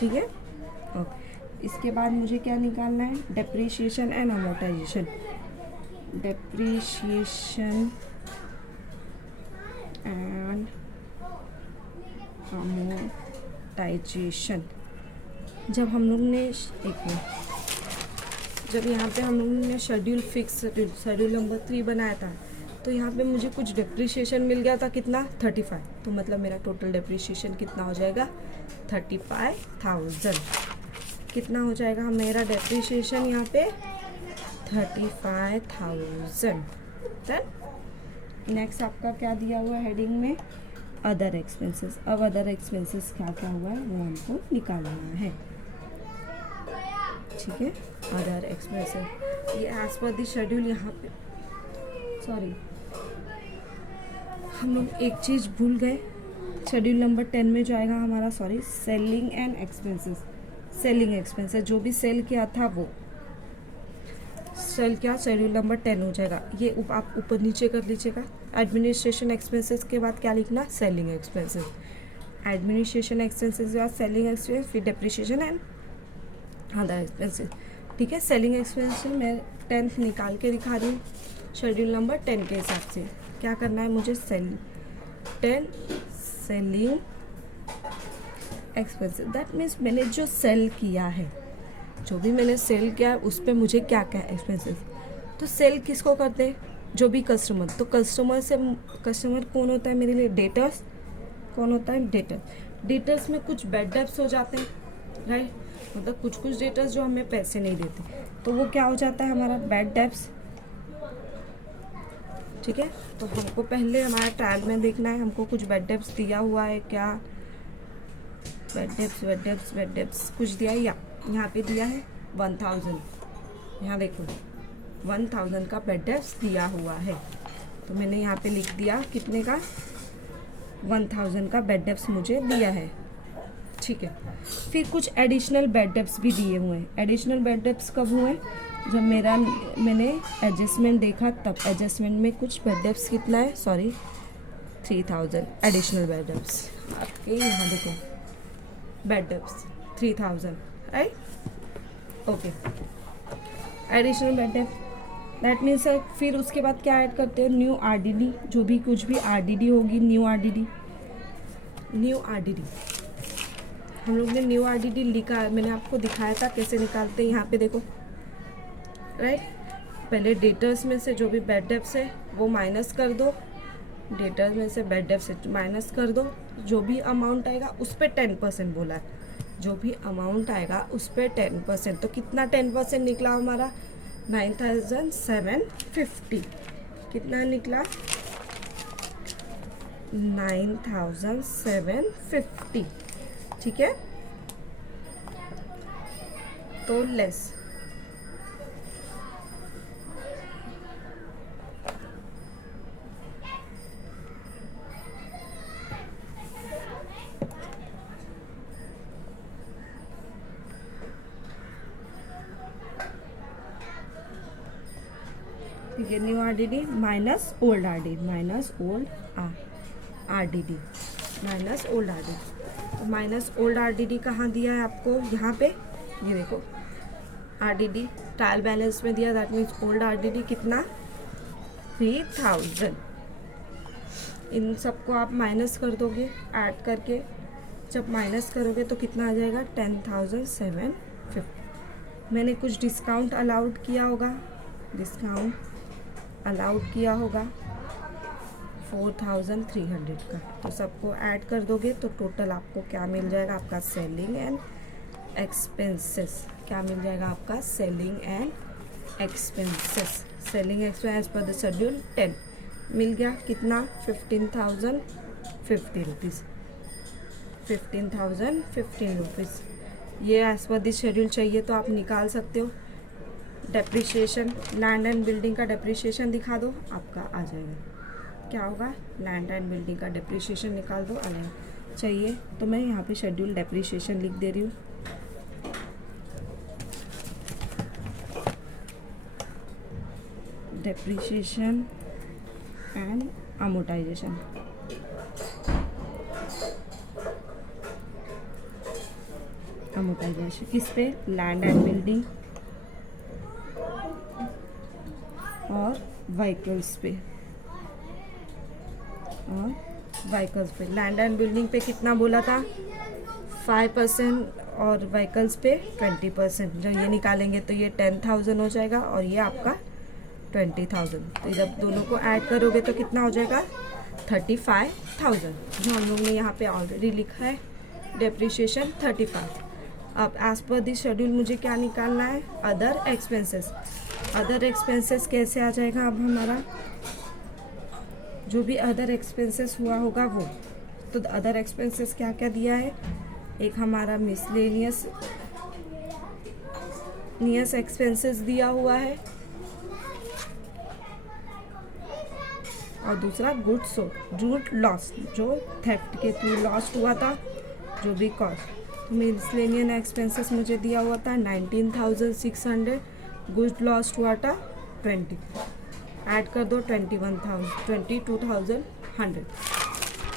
ठीक है, ओके। इसके बाद मुझे क्या निकालना है? Depreciation and amortisation. Depreciation and amortisation. जब हम लोग ने जब यहाँ पे हम लोगों ने शेड्यूल नंबर 3 बनाया था, तो यहाँ पे मुझे कुछ डेप्रीशिएशन मिल गया था। कितना? 35। तो मतलब मेरा टोटल डेप्रीशिएशन कितना हो जाएगा? 35,000। कितना हो जाएगा मेरा डेप्रीशिएशन यहाँ पे? 35,000। नेक्स्ट आपका क्या दिया हुआ हेडिंग में? Other expenses. अब अदर एक्सपेंसेस क्या क्या हुआ है वो हमको निकालना है। ठीक है, अदर एक्सपेंसेस ये एज पर द शेड्यूल। यहाँ पे सॉरी, हम लोग एक चीज़ भूल गए। शेड्यूल नंबर 10 में जो आएगा हमारा, selling and expenses. Selling expenses जो भी सेल किया था वो सेल क्या शेड्यूल नंबर 10 हो जाएगा। ये आप ऊपर नीचे कर लीजिएगा। एडमिनिस्ट्रेशन एक्सपेंसेस के बाद क्या लिखना? Selling expenses. एडमिनिस्ट्रेशन एक्सपेंसेस के बाद सेलिंग एक्सपेंसेस, फिर डेप्रिसिएशन एंड अदर एक्सपेंसेस। ठीक है, सेलिंग एक्सपेंसेस मैं 10 निकाल के दिखा रही हूँ शेड्यूल नंबर 10 के हिसाब से। क्या करना है मुझे? Selling expenses. दैट मीन्स मैंने जो सेल किया है, जो भी मैंने सेल किया है उस पर मुझे क्या क्या एक्सपेंसेस। तो सेल किसको करते हैं? जो भी कस्टमर। तो कस्टमर कौन होता है मेरे लिए? डेटर्स। कौन होता है? डेटर्स में कुछ बैड डेब्ट्स हो जाते हैं, राइट। मतलब कुछ डेटर्स जो हमें पैसे नहीं देते, तो वो क्या हो जाता है? हमारा बैड डेब्ट्स। ठीक है, तो हमको पहले हमारा ट्रायल में देखना है हमको कुछ बैड डेब्ट्स दिया हुआ है क्या? बैड डेब्ट्स कुछ दिया है? यहाँ पे दिया है 1000। यहाँ देखो 1000 का बैड डेब्ट्स दिया हुआ है, तो मैंने यहाँ पे लिख दिया कितने का? 1000 का बैड डेब्ट्स मुझे दिया है। ठीक है, फिर कुछ एडिशनल बैड डेब्ट्स भी दिए हुए हैं। एडिशनल बैड डेब्ट्स कब हुए? जब मैंने एडजस्टमेंट देखा, तब एडजस्टमेंट में कुछ बैड डेब्ट्स कितना है? 3000 एडिशनल बैड डेब्ट्स। आपके यहाँ देखो bad debts 3000, right. Okay, additional bad डेब्ट। दैट मीन्स फिर उसके बाद क्या ऐड करते हो? New RDD. जो भी कुछ भी आरडीडी होगी, न्यू आरडीडी हम लोग ने न्यू आरडीडी लिखा। मैंने आपको दिखाया था कैसे निकालते हैं। यहाँ पे देखो, राइट। पहले डेटर्स में से जो भी बैड डेब्ट्स है वो माइनस कर दो। डेटर्स में से बैड डेब्ट्स से माइनस कर दो। जो भी अमाउंट आएगा उस पर 10% बोला है। जो भी अमाउंट आएगा उस पर 10%। तो कितना 10% निकला हमारा? 9750। कितना निकला? 9750। ठीक है, तो लेस ठीक है। New RDD minus old RDD minus old RDD. तो माइनस ओल्ड आरडीडी कहाँ दिया है आपको? यहाँ पे ये देखो, आरडीडी ट्रायल बैलेंस में दिया। दैट मीन्स ओल्ड आरडीडी कितना? 3000। इन सबको आप माइनस कर दोगे ऐड करके, जब माइनस करोगे तो कितना आ जाएगा 10,750। मैंने कुछ डिस्काउंट अलाउड किया होगा, डिस्काउंट अलाउड किया होगा 4,300 का। तो सबको ऐड कर दोगे तो टोटल आपको क्या मिल जाएगा, आपका सेलिंग एंड एक्सपेंसेस। क्या मिल जाएगा आपका selling and expenses. Selling expense पर द शेड्यूल 10 मिल गया। कितना 15,050 रुपीज़। 15,015 रुपीज़ ये एज पर द शेड्यूल चाहिए तो आप निकाल सकते हो। डेप्रिसिएशन, लैंड एंड बिल्डिंग का डेप्रिसिएशन दिखा दो, आपका आ जाएगा। क्या होगा, लैंड एंड बिल्डिंग का डेप्रिसिएशन निकाल दो, आ जाएगा। चाहिए तो मैं यहाँ पे शेड्यूल डेप्रिसिएशन लिख दे रही हूँ। Depreciation and amortisation. अमोर्टाइजेशन किस पे, लैंड एंड बिल्डिंग और व्हीकल्स पे। और व्हीकल्स पे लैंड एंड बिल्डिंग पे कितना बोला था 5% और व्हीकल्स पे 20%। जब ये निकालेंगे तो ये 10,000 हो जाएगा और ये आपका 20,000। तो जब दोनों को ऐड करोगे तो कितना हो जाएगा 35,000, जो हम लोग ने यहाँ पे ऑलरेडी लिखा है डेप्रिसिएशन 35। अब एज पर दिस शेड्यूल मुझे क्या निकालना है, अदर एक्सपेंसेस। अदर एक्सपेंसेस कैसे आ जाएगा, अब हमारा जो भी अदर एक्सपेंसेस हुआ होगा वो, तो अदर एक्सपेंसेस क्या क्या दिया है, एक हमारा मिसलेनियस एक्सपेंसेस दिया हुआ है और दूसरा गुड्स लॉस, जो थेफ्ट के थ्रू लॉस्ट हुआ था, जो भी कॉस्ट। मिसलेनियन एक्सपेंसेस मुझे दिया हुआ था 19,600, गुड्स लॉस्ट हुआ था 20। ऐड कर दो 22,100,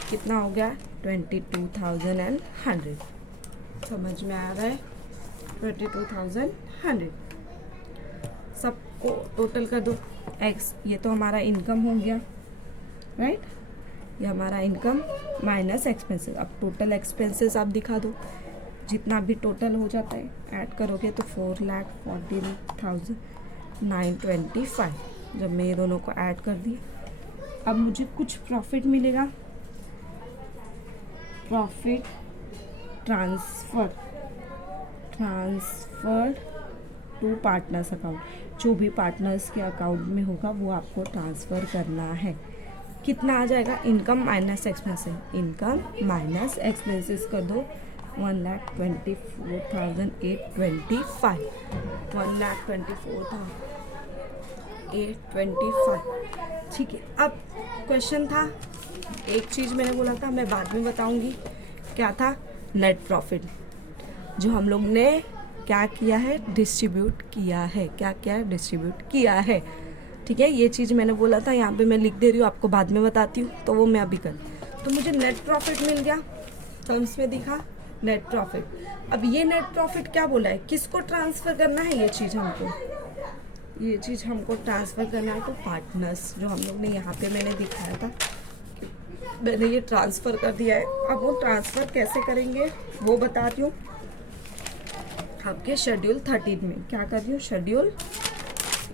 कितना हो गया 22,100। समझ में आ रहा है 22,100। सबको टोटल कर दो एक्स, ये तो हमारा इनकम हो गया, राइट। ये हमारा इनकम माइनस एक्सपेंसेस। अब टोटल एक्सपेंसेस आप दिखा दो, जितना भी टोटल हो जाता है ऐड करोगे तो 4,40,925। जब मैं ये दोनों को ऐड कर दिए, अब मुझे कुछ प्रॉफिट मिलेगा। Profit transfer to partners account. जो भी पार्टनर्स के अकाउंट में होगा वो आपको ट्रांसफ़र करना है। कितना आ जाएगा, income minus expenses. Income minus expenses कर दो 1,24,825। 1,24,825। ठीक है। अब क्वेश्चन था, एक चीज़ मैंने बोला था मैं बाद में बताऊंगी, क्या था, नेट प्रॉफिट, जो हम लोग ने क्या किया है, डिस्ट्रीब्यूट किया है। क्या क्या डिस्ट्रीब्यूट किया है, ठीक है। ये चीज़ मैंने बोला था, यहाँ पे मैं लिख दे रही हूँ, आपको बाद में बताती हूँ, तो वो मैं अभी कर। तो मुझे नेट प्रॉफिट मिल गया, टर्म्स में दिखा नेट प्रॉफिट। अब ये नेट प्रॉफिट क्या बोला है, किसको ट्रांसफ़र करना है, ये चीज़ हमको ट्रांसफ़र करना है तो पार्टनर्स, जो हम लोग ने यहाँ पे मैंने दिखाया था, मैंने ये ट्रांसफ़र कर दिया है। अब वो ट्रांसफ़र कैसे करेंगे वो बताती हूँ। आपके शेड्यूल 13 में क्या कर रही हूँ, शेड्यूल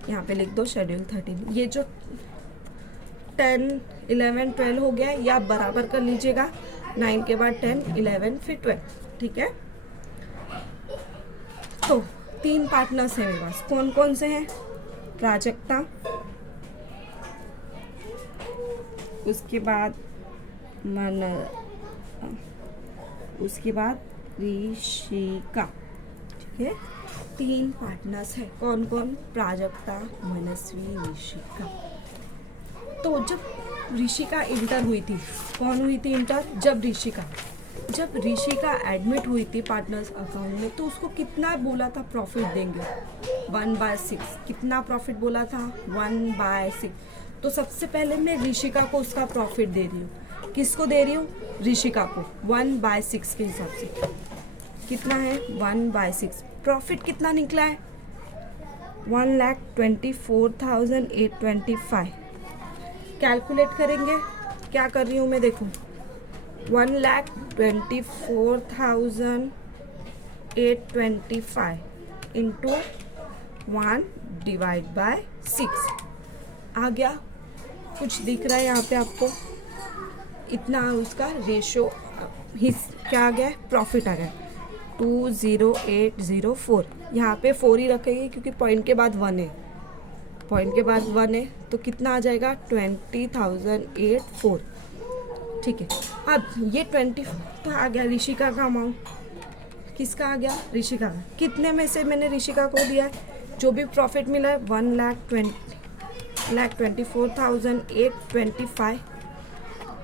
यहाँ पे लिख दो, शेड्यूल 13। ये जो 10, 11, 12 हो गया है, या बराबर कर लीजिएगा, 9 के बाद 10, 11 फिर 12, ठीक है। तो 3 पार्टनर्स हैं मेरे पास, कौन कौन से हैं, प्राजक्ता, उसके बाद ऋषिका, ठीक है। 3 पार्टनर्स हैं, कौन कौन, प्राजक्ता, मनस्वी, ऋषिका। तो जब ऋषिका इंटर हुई थी, कौन हुई थी इंटर, जब ऋषिका एडमिट हुई थी पार्टनर्स अकाउंट में, तो उसको कितना बोला था प्रॉफिट देंगे, 1/6। कितना प्रॉफिट बोला था, 1/6। तो सबसे पहले मैं ऋषिका को उसका प्रॉफिट दे रही हूँ। किसको दे रही हूँ, ऋषिका को, 1/6 के हिसाब से। कितना है, 1/6। प्रॉफिट कितना निकला है, 1,24,825। कैलकुलेट करेंगे। क्या कर रही हूँ मैं, देखो 1,24,825 इंटू 1 डिवाइड बाय 6 आ गया। कुछ दिख रहा है यहाँ पे आपको, इतना उसका रेशो क्या आ गया है, प्रॉफिट आ गया 20804। यहाँ पे 4 ही रखेंगे क्योंकि पॉइंट के बाद 1 है, पॉइंट के बाद 1 है तो कितना आ जाएगा 20,008 ठीक है। अब ये 20 तो आ गया ऋषिका का अमाउंट। किसका आ गया, ऋषिका का। कितने में से मैंने ऋषिका को दिया है, जो भी प्रॉफिट मिला है 1,24,825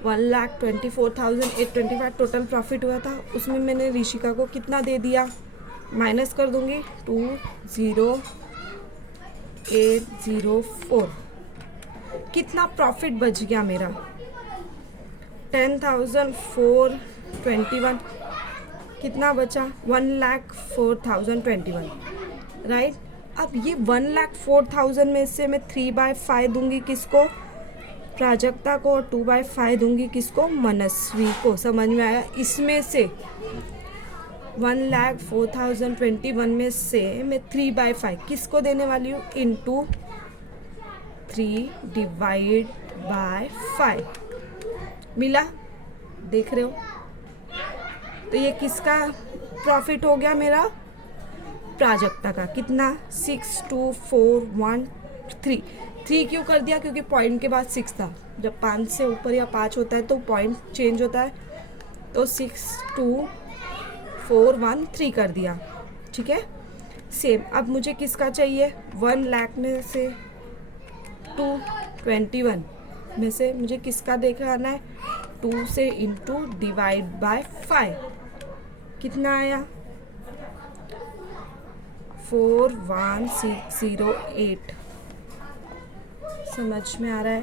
1,24,825 टोटल प्रॉफिट हुआ था। उसमें मैंने ऋषिका को कितना दे दिया, माइनस कर दूंगी 20804। कितना प्रॉफिट बच गया मेरा 10,421। कितना बचा 1,04,021 राइट। अब ये 1,04,000 में से मैं 3/5 दूंगी किसको, प्राजक्ता को, और 2/5 दूंगी किसको, मनस्वी को। समझ में आया। इसमें से 1,04,021 में से मैं 3/5 किसको देने वाली हूँ, इंटू 3 डिवाइड बाय 5 मिला, देख रहे हो। तो ये किसका प्रॉफिट हो गया मेरा, प्राजक्ता का। कितना 62413। 3 क्यों कर दिया, क्योंकि पॉइंट के बाद 6 था। जब 5 से ऊपर या 5 होता है तो पॉइंट चेंज होता है, तो 62413 कर दिया। ठीक है, सेम। अब मुझे किसका चाहिए, 1 लाख में से 221 में से मुझे किसका दिखाना है, 2 से इंटू डिवाइड बाय 5 कितना आया 41608। समझ में आ रहा है,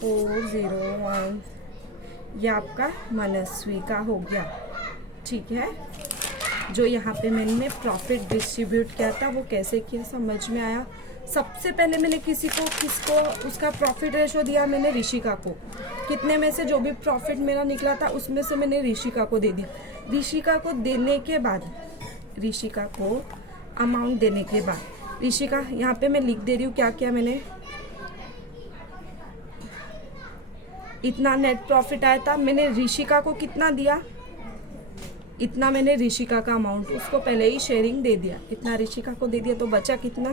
401। ये आपका मनस्वी का हो गया। ठीक है, जो यहाँ पे मैंने प्रॉफिट डिस्ट्रीब्यूट किया था वो कैसे किया, समझ में आया। सबसे पहले मैंने किसको उसका प्रॉफिट रेशो दिया, मैंने ऋषिका को। कितने में से जो भी प्रॉफिट मेरा निकला था उसमें से मैंने ऋषिका को दे दिया। ऋषिका को देने के बाद, ऋषिका को अमाउंट देने के बाद, ऋषिका यहाँ पे मैं लिख दे रही हूँ क्या क्या मैंने। इतना नेट प्रॉफिट आया था, मैंने ऋषिका को कितना दिया, इतना मैंने ऋषिका का अमाउंट उसको पहले ही शेयरिंग दे दिया, इतना ऋषिका को दे दिया। तो बचा कितना,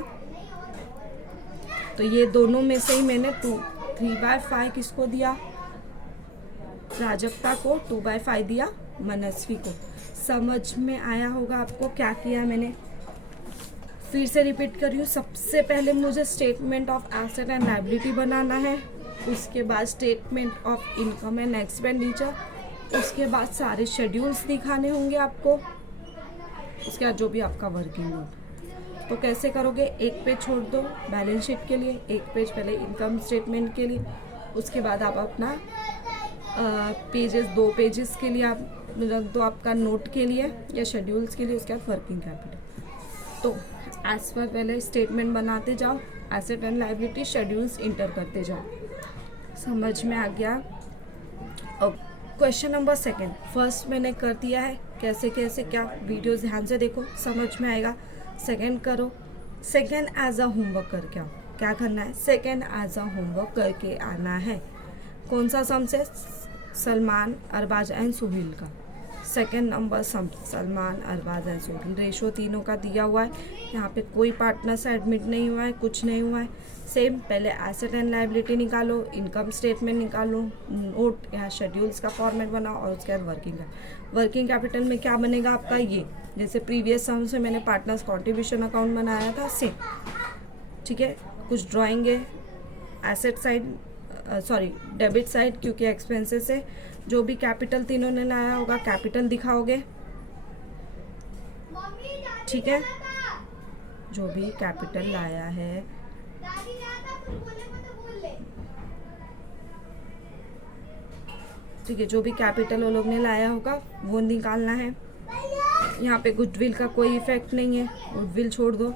तो ये दोनों में से ही मैंने 3/5 किसको दिया, प्राजक्ता को, 2/5 दिया मनस्वी को। समझ में आया होगा आपको क्या किया मैंने। फिर से रिपीट कर रही हूँ। सबसे पहले मुझे statement of asset and liability बनाना है, उसके बाद statement of income and expenditure, उसके बाद सारे शेड्यूल्स दिखाने होंगे आपको, उसके बाद जो भी आपका वर्किंग नोट। तो कैसे करोगे, एक पेज छोड़ दो बैलेंस शीट के लिए, एक पेज पहले इनकम स्टेटमेंट के लिए, उसके बाद आप अपना पेजेस 2 पेजेस के लिए आप रख दो आपका नोट के लिए या शेड्यूल्स के लिए, उसके बाद वर्किंग कैपिटल। तो एज पर पहले स्टेटमेंट बनाते जाओ, asset and liability schedules inter करते जाओ। समझ में आ गया। अब क्वेश्चन नंबर 2 फर्स्ट मैंने कर दिया है, कैसे कैसे क्या, वीडियोस ध्यान से देखो, समझ में आएगा। सेकंड करो, सेकंड एज अ होमवर्क करके आओ। क्या करना है, सेकंड एज अ होमवर्क करके आना है। कौन सा सम से, सलमान, अरबाज एंड सुहेल का। Second number sum, Salman, Arbaaz and Sohail, ratio तीनों का दिया हुआ है। यहाँ पे कोई पार्टनर से एडमिट नहीं हुआ है, कुछ नहीं हुआ है। सेम, पहले एसेट एंड लायबिलिटी निकालो, इनकम स्टेटमेंट निकालो, नोट या शेड्यूल्स का फॉर्मेट बनाओ, और उसके बाद वर्किंग कैपिटल में क्या बनेगा आपका, ये जैसे प्रीवियस सम से मैंने पार्टनर्स कॉन्ट्रीब्यूशन अकाउंट बनाया था, सेम। ठीक है, कुछ ड्राइंग है, asset side, sorry debit side, क्योंकि एक्सपेंसेस है। जो भी कैपिटल तीनों ने लाया होगा कैपिटल दिखाओगे। ठीक है, जो भी कैपिटल लाया है, ठीक है, जो भी कैपिटल वो लोग ने लाया होगा वो निकालना है। यहाँ पे गुडविल का कोई इफेक्ट नहीं है, गुडविल छोड़ दो।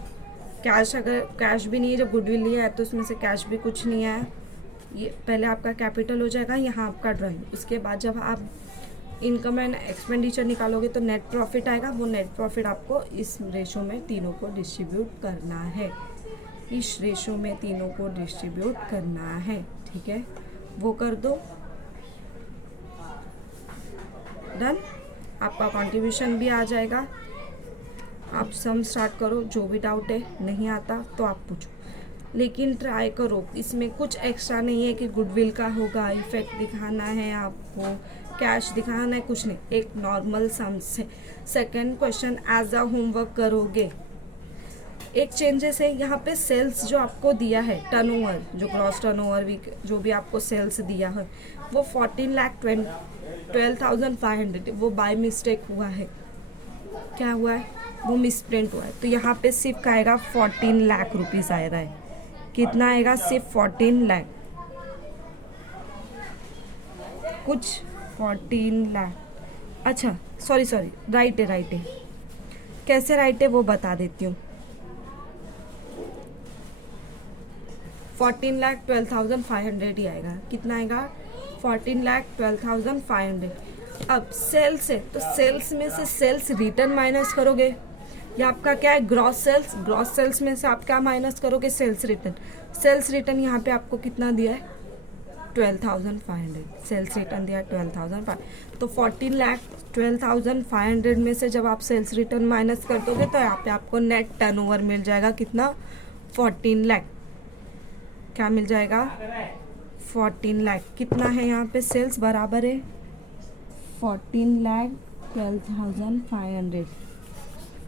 कैश, अगर कैश भी नहीं है, जब गुडविल लिया है तो उसमें से कैश भी कुछ नहीं आया। ये पहले आपका कैपिटल हो जाएगा, यहाँ आपका ड्राइंग। उसके बाद जब आप इनकम एंड एक्सपेंडिचर निकालोगे तो नेट प्रॉफिट आएगा। वो नेट प्रॉफिट आपको इस रेशो में तीनों को डिस्ट्रीब्यूट करना है, इस रेशो में तीनों को डिस्ट्रीब्यूट करना है, ठीक है। वो कर दो, डन। आपका कंट्रीब्यूशन भी आ जाएगा। आप सम स्टार्ट करो, जो भी डाउट है नहीं आता तो आप पूछो, लेकिन ट्राई करो। इसमें कुछ एक्स्ट्रा नहीं है कि गुडविल का होगा, इफेक्ट दिखाना है आपको, कैश दिखाना है, कुछ नहीं, एक नॉर्मल सम्स है। Second question as a homework करोगे। एक चेंजेस है यहाँ पे, सेल्स जो आपको दिया है, टर्नओवर जो ग्रॉस टर्नओवर वीक जो भी आपको सेल्स दिया है वो 14,12,500, वो बाय मिस्टेक हुआ है। क्या हुआ है? वो मिसप्रिंट हुआ है। तो यहाँ पे सिर्फ आएगा 14 लाख रुपीज़ आ रहा है। कितना आएगा? सिर्फ 14 लाख, कुछ 14 लाख। अच्छा सॉरी राइट है। कैसे राइट है वो बता देती हूँ। 14,12,500 ही आएगा। कितना आएगा? 14,12,500। अब सेल्स है तो सेल्स में से सेल्स रिटर्न माइनस करोगे। ये आपका क्या है? Gross sales. ग्रॉस सेल्स में से आप क्या माइनस करोगे? Sales return. सेल्स रिटर्न यहाँ पे आपको कितना दिया है? 12,500। सेल्स रिटर्न दिया है 12,500। तो 14,12,500 में से जब आप सेल्स रिटर्न माइनस कर दोगे तो यहाँ पे आपको नेट टर्नओवर मिल जाएगा। कितना? 14 लाख। क्या मिल जाएगा? 14 लाख। कितना है यहाँ पे? सेल्स बराबर है 14,12,500।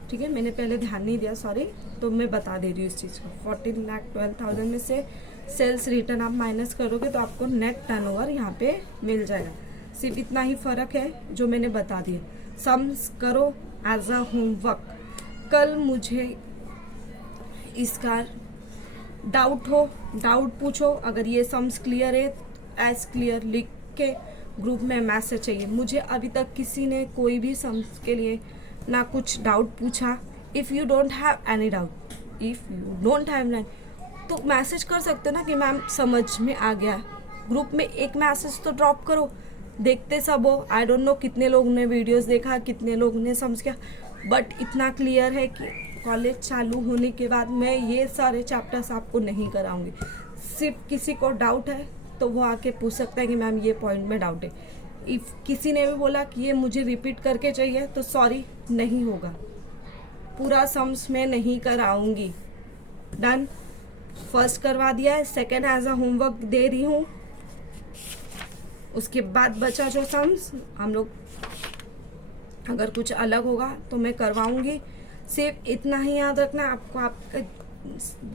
ठीक है, मैंने पहले ध्यान नहीं दिया, सॉरी, तो मैं बता दे रही हूँ इस चीज़ को। 14,12,000 में से सेल्स रिटर्न आप माइनस करोगे तो आपको नेट टर्नओवर यहाँ पे मिल जाएगा। सिर्फ इतना ही फ़र्क है जो मैंने बता दिया। सम्स करो एज अ होमवर्क। कल मुझे इसका डाउट हो, डाउट पूछो। अगर ये सम्स क्लियर है एज क्लियर लिख के ग्रुप में मैसेज चाहिए। मुझे अभी तक किसी ने कोई भी सम्स के लिए ना कुछ डाउट पूछा। If you don't have any doubt, तो मैसेज कर सकते हो ना कि मैम समझ में आ गया। ग्रुप में एक मैसेज तो ड्रॉप करो, देखते सब हो। आई डोंट नो कितने लोगों ने वीडियोस देखा, कितने लोगों ने समझ किया, बट इतना क्लियर है कि कॉलेज चालू होने के बाद मैं ये सारे चैप्टर्स आपको नहीं कराऊंगी। सिर्फ किसी को डाउट है तो वो आके पूछ सकता है कि मैम ये पॉइंट में डाउट है। इफ़ किसी ने भी बोला कि ये मुझे रिपीट करके चाहिए तो सॉरी, नहीं होगा। पूरा सम्स में नहीं कराऊंगी। डन। फर्स्ट करवा दिया है, सेकेंड एज अ होमवर्क दे रही हूँ। उसके बाद बचा जो सम्स हम लोग अगर कुछ अलग होगा तो मैं करवाऊंगी। सिर्फ इतना ही याद रखना आपको, आपका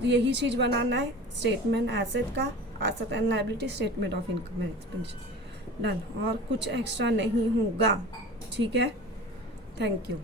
यही चीज़ बनाना है। स्टेटमेंट एसेट का, asset and liability, statement of income and expenditure. Done. और कुछ एक्स्ट्रा नहीं होगा, ठीक है। Thank you.